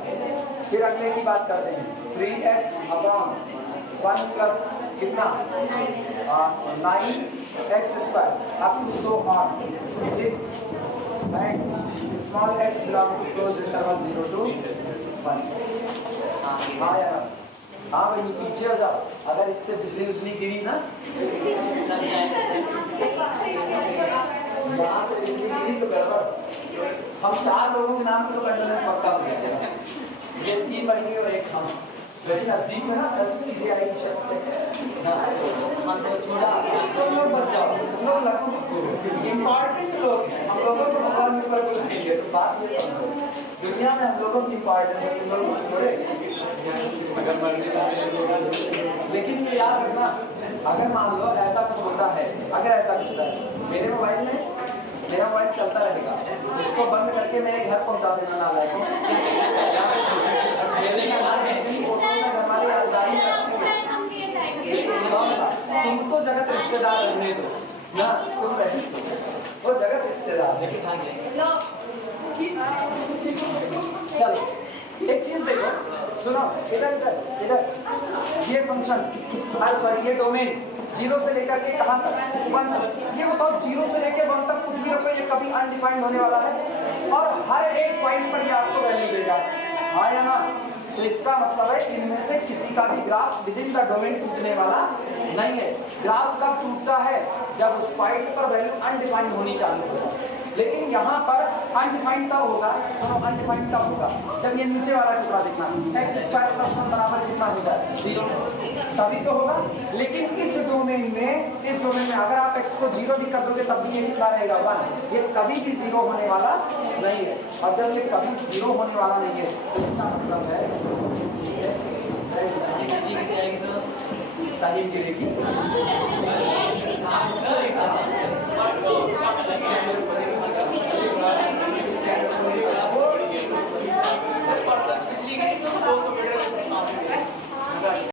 फिर अगले की बात करते हैं 3x अपॉन 1 प्लस कितना 9x square up to so on and small x belong to close interval 0 to 1 हाँ यार हाँ भाई पीछे हो जाओ अगर इससे बिजली उजली गिरी ना यहाँ से बिजली गिरी तो गड़बड़ हम 4 लोगों के नाम तो कंडोलेंस पक्का हो गया ये 3 महीने और एक हम वेरी नजदीक में ना SCBI शब्द से हम तो छोड़ा तुम लोग बच जाओ तुम लोग लगो इम्पोर्टेंट लोग हम लोगों को भगवान में पर बुलाएंगे तो बात ये दुनिया में हम लोगों की इम्पोर्टेंट है तुम लोग छोड़े लेकिन ये याद रखना अगर मान लो ऐसा कुछ होता है अगर ऐसा कुछ होता है मेरे मोबाइल में मेरा मोबाइल चलता रहेगा इसको बंद करके मेरे घर पहुंचा देना ना लाए तुम तो जगत रिश्तेदार रहने दो ना तुम रहे वो जगत रिश्तेदार चलो एक चीज देखो सुनो इधर इधर इधर ये फंक्शन सॉरी ये डोमेन 0 से लेकर के कहां तक 1 तक ये बताओ 0 से लेकर 1 तक कुछ भी रखो ये कभी अनडिफाइंड होने वाला है और हर एक पॉइंट पर ये आपको वैल्यू देगा हाँ या ना तो इसका मतलब है इनमें से किसी का भी graph with in the domain टूटने वाला नहीं है ग्राफ कब टूटता है जब उस पॉइंट पर वैल्यू अनडिफाइंड होनी चालू हो जाए लेकिन यहाँ पर अनडिफाइंड तब होगा, सुनो अनडिफाइंड तब होगा जब ये नीचे वाला टुकड़ा देखना x स्क्वायर प्लस 1 बराबर कितना होगा 0, तभी तो होगा। लेकिन इस डोमेन में अगर आप x को 0 भी कर दोगे तब भी ये कितना रहेगा 1, ये कभी भी 0 होने वाला नहीं है। और जब ये कभी 0 होने वाला नहीं है तो इसका मतलब है सारी गिरेगी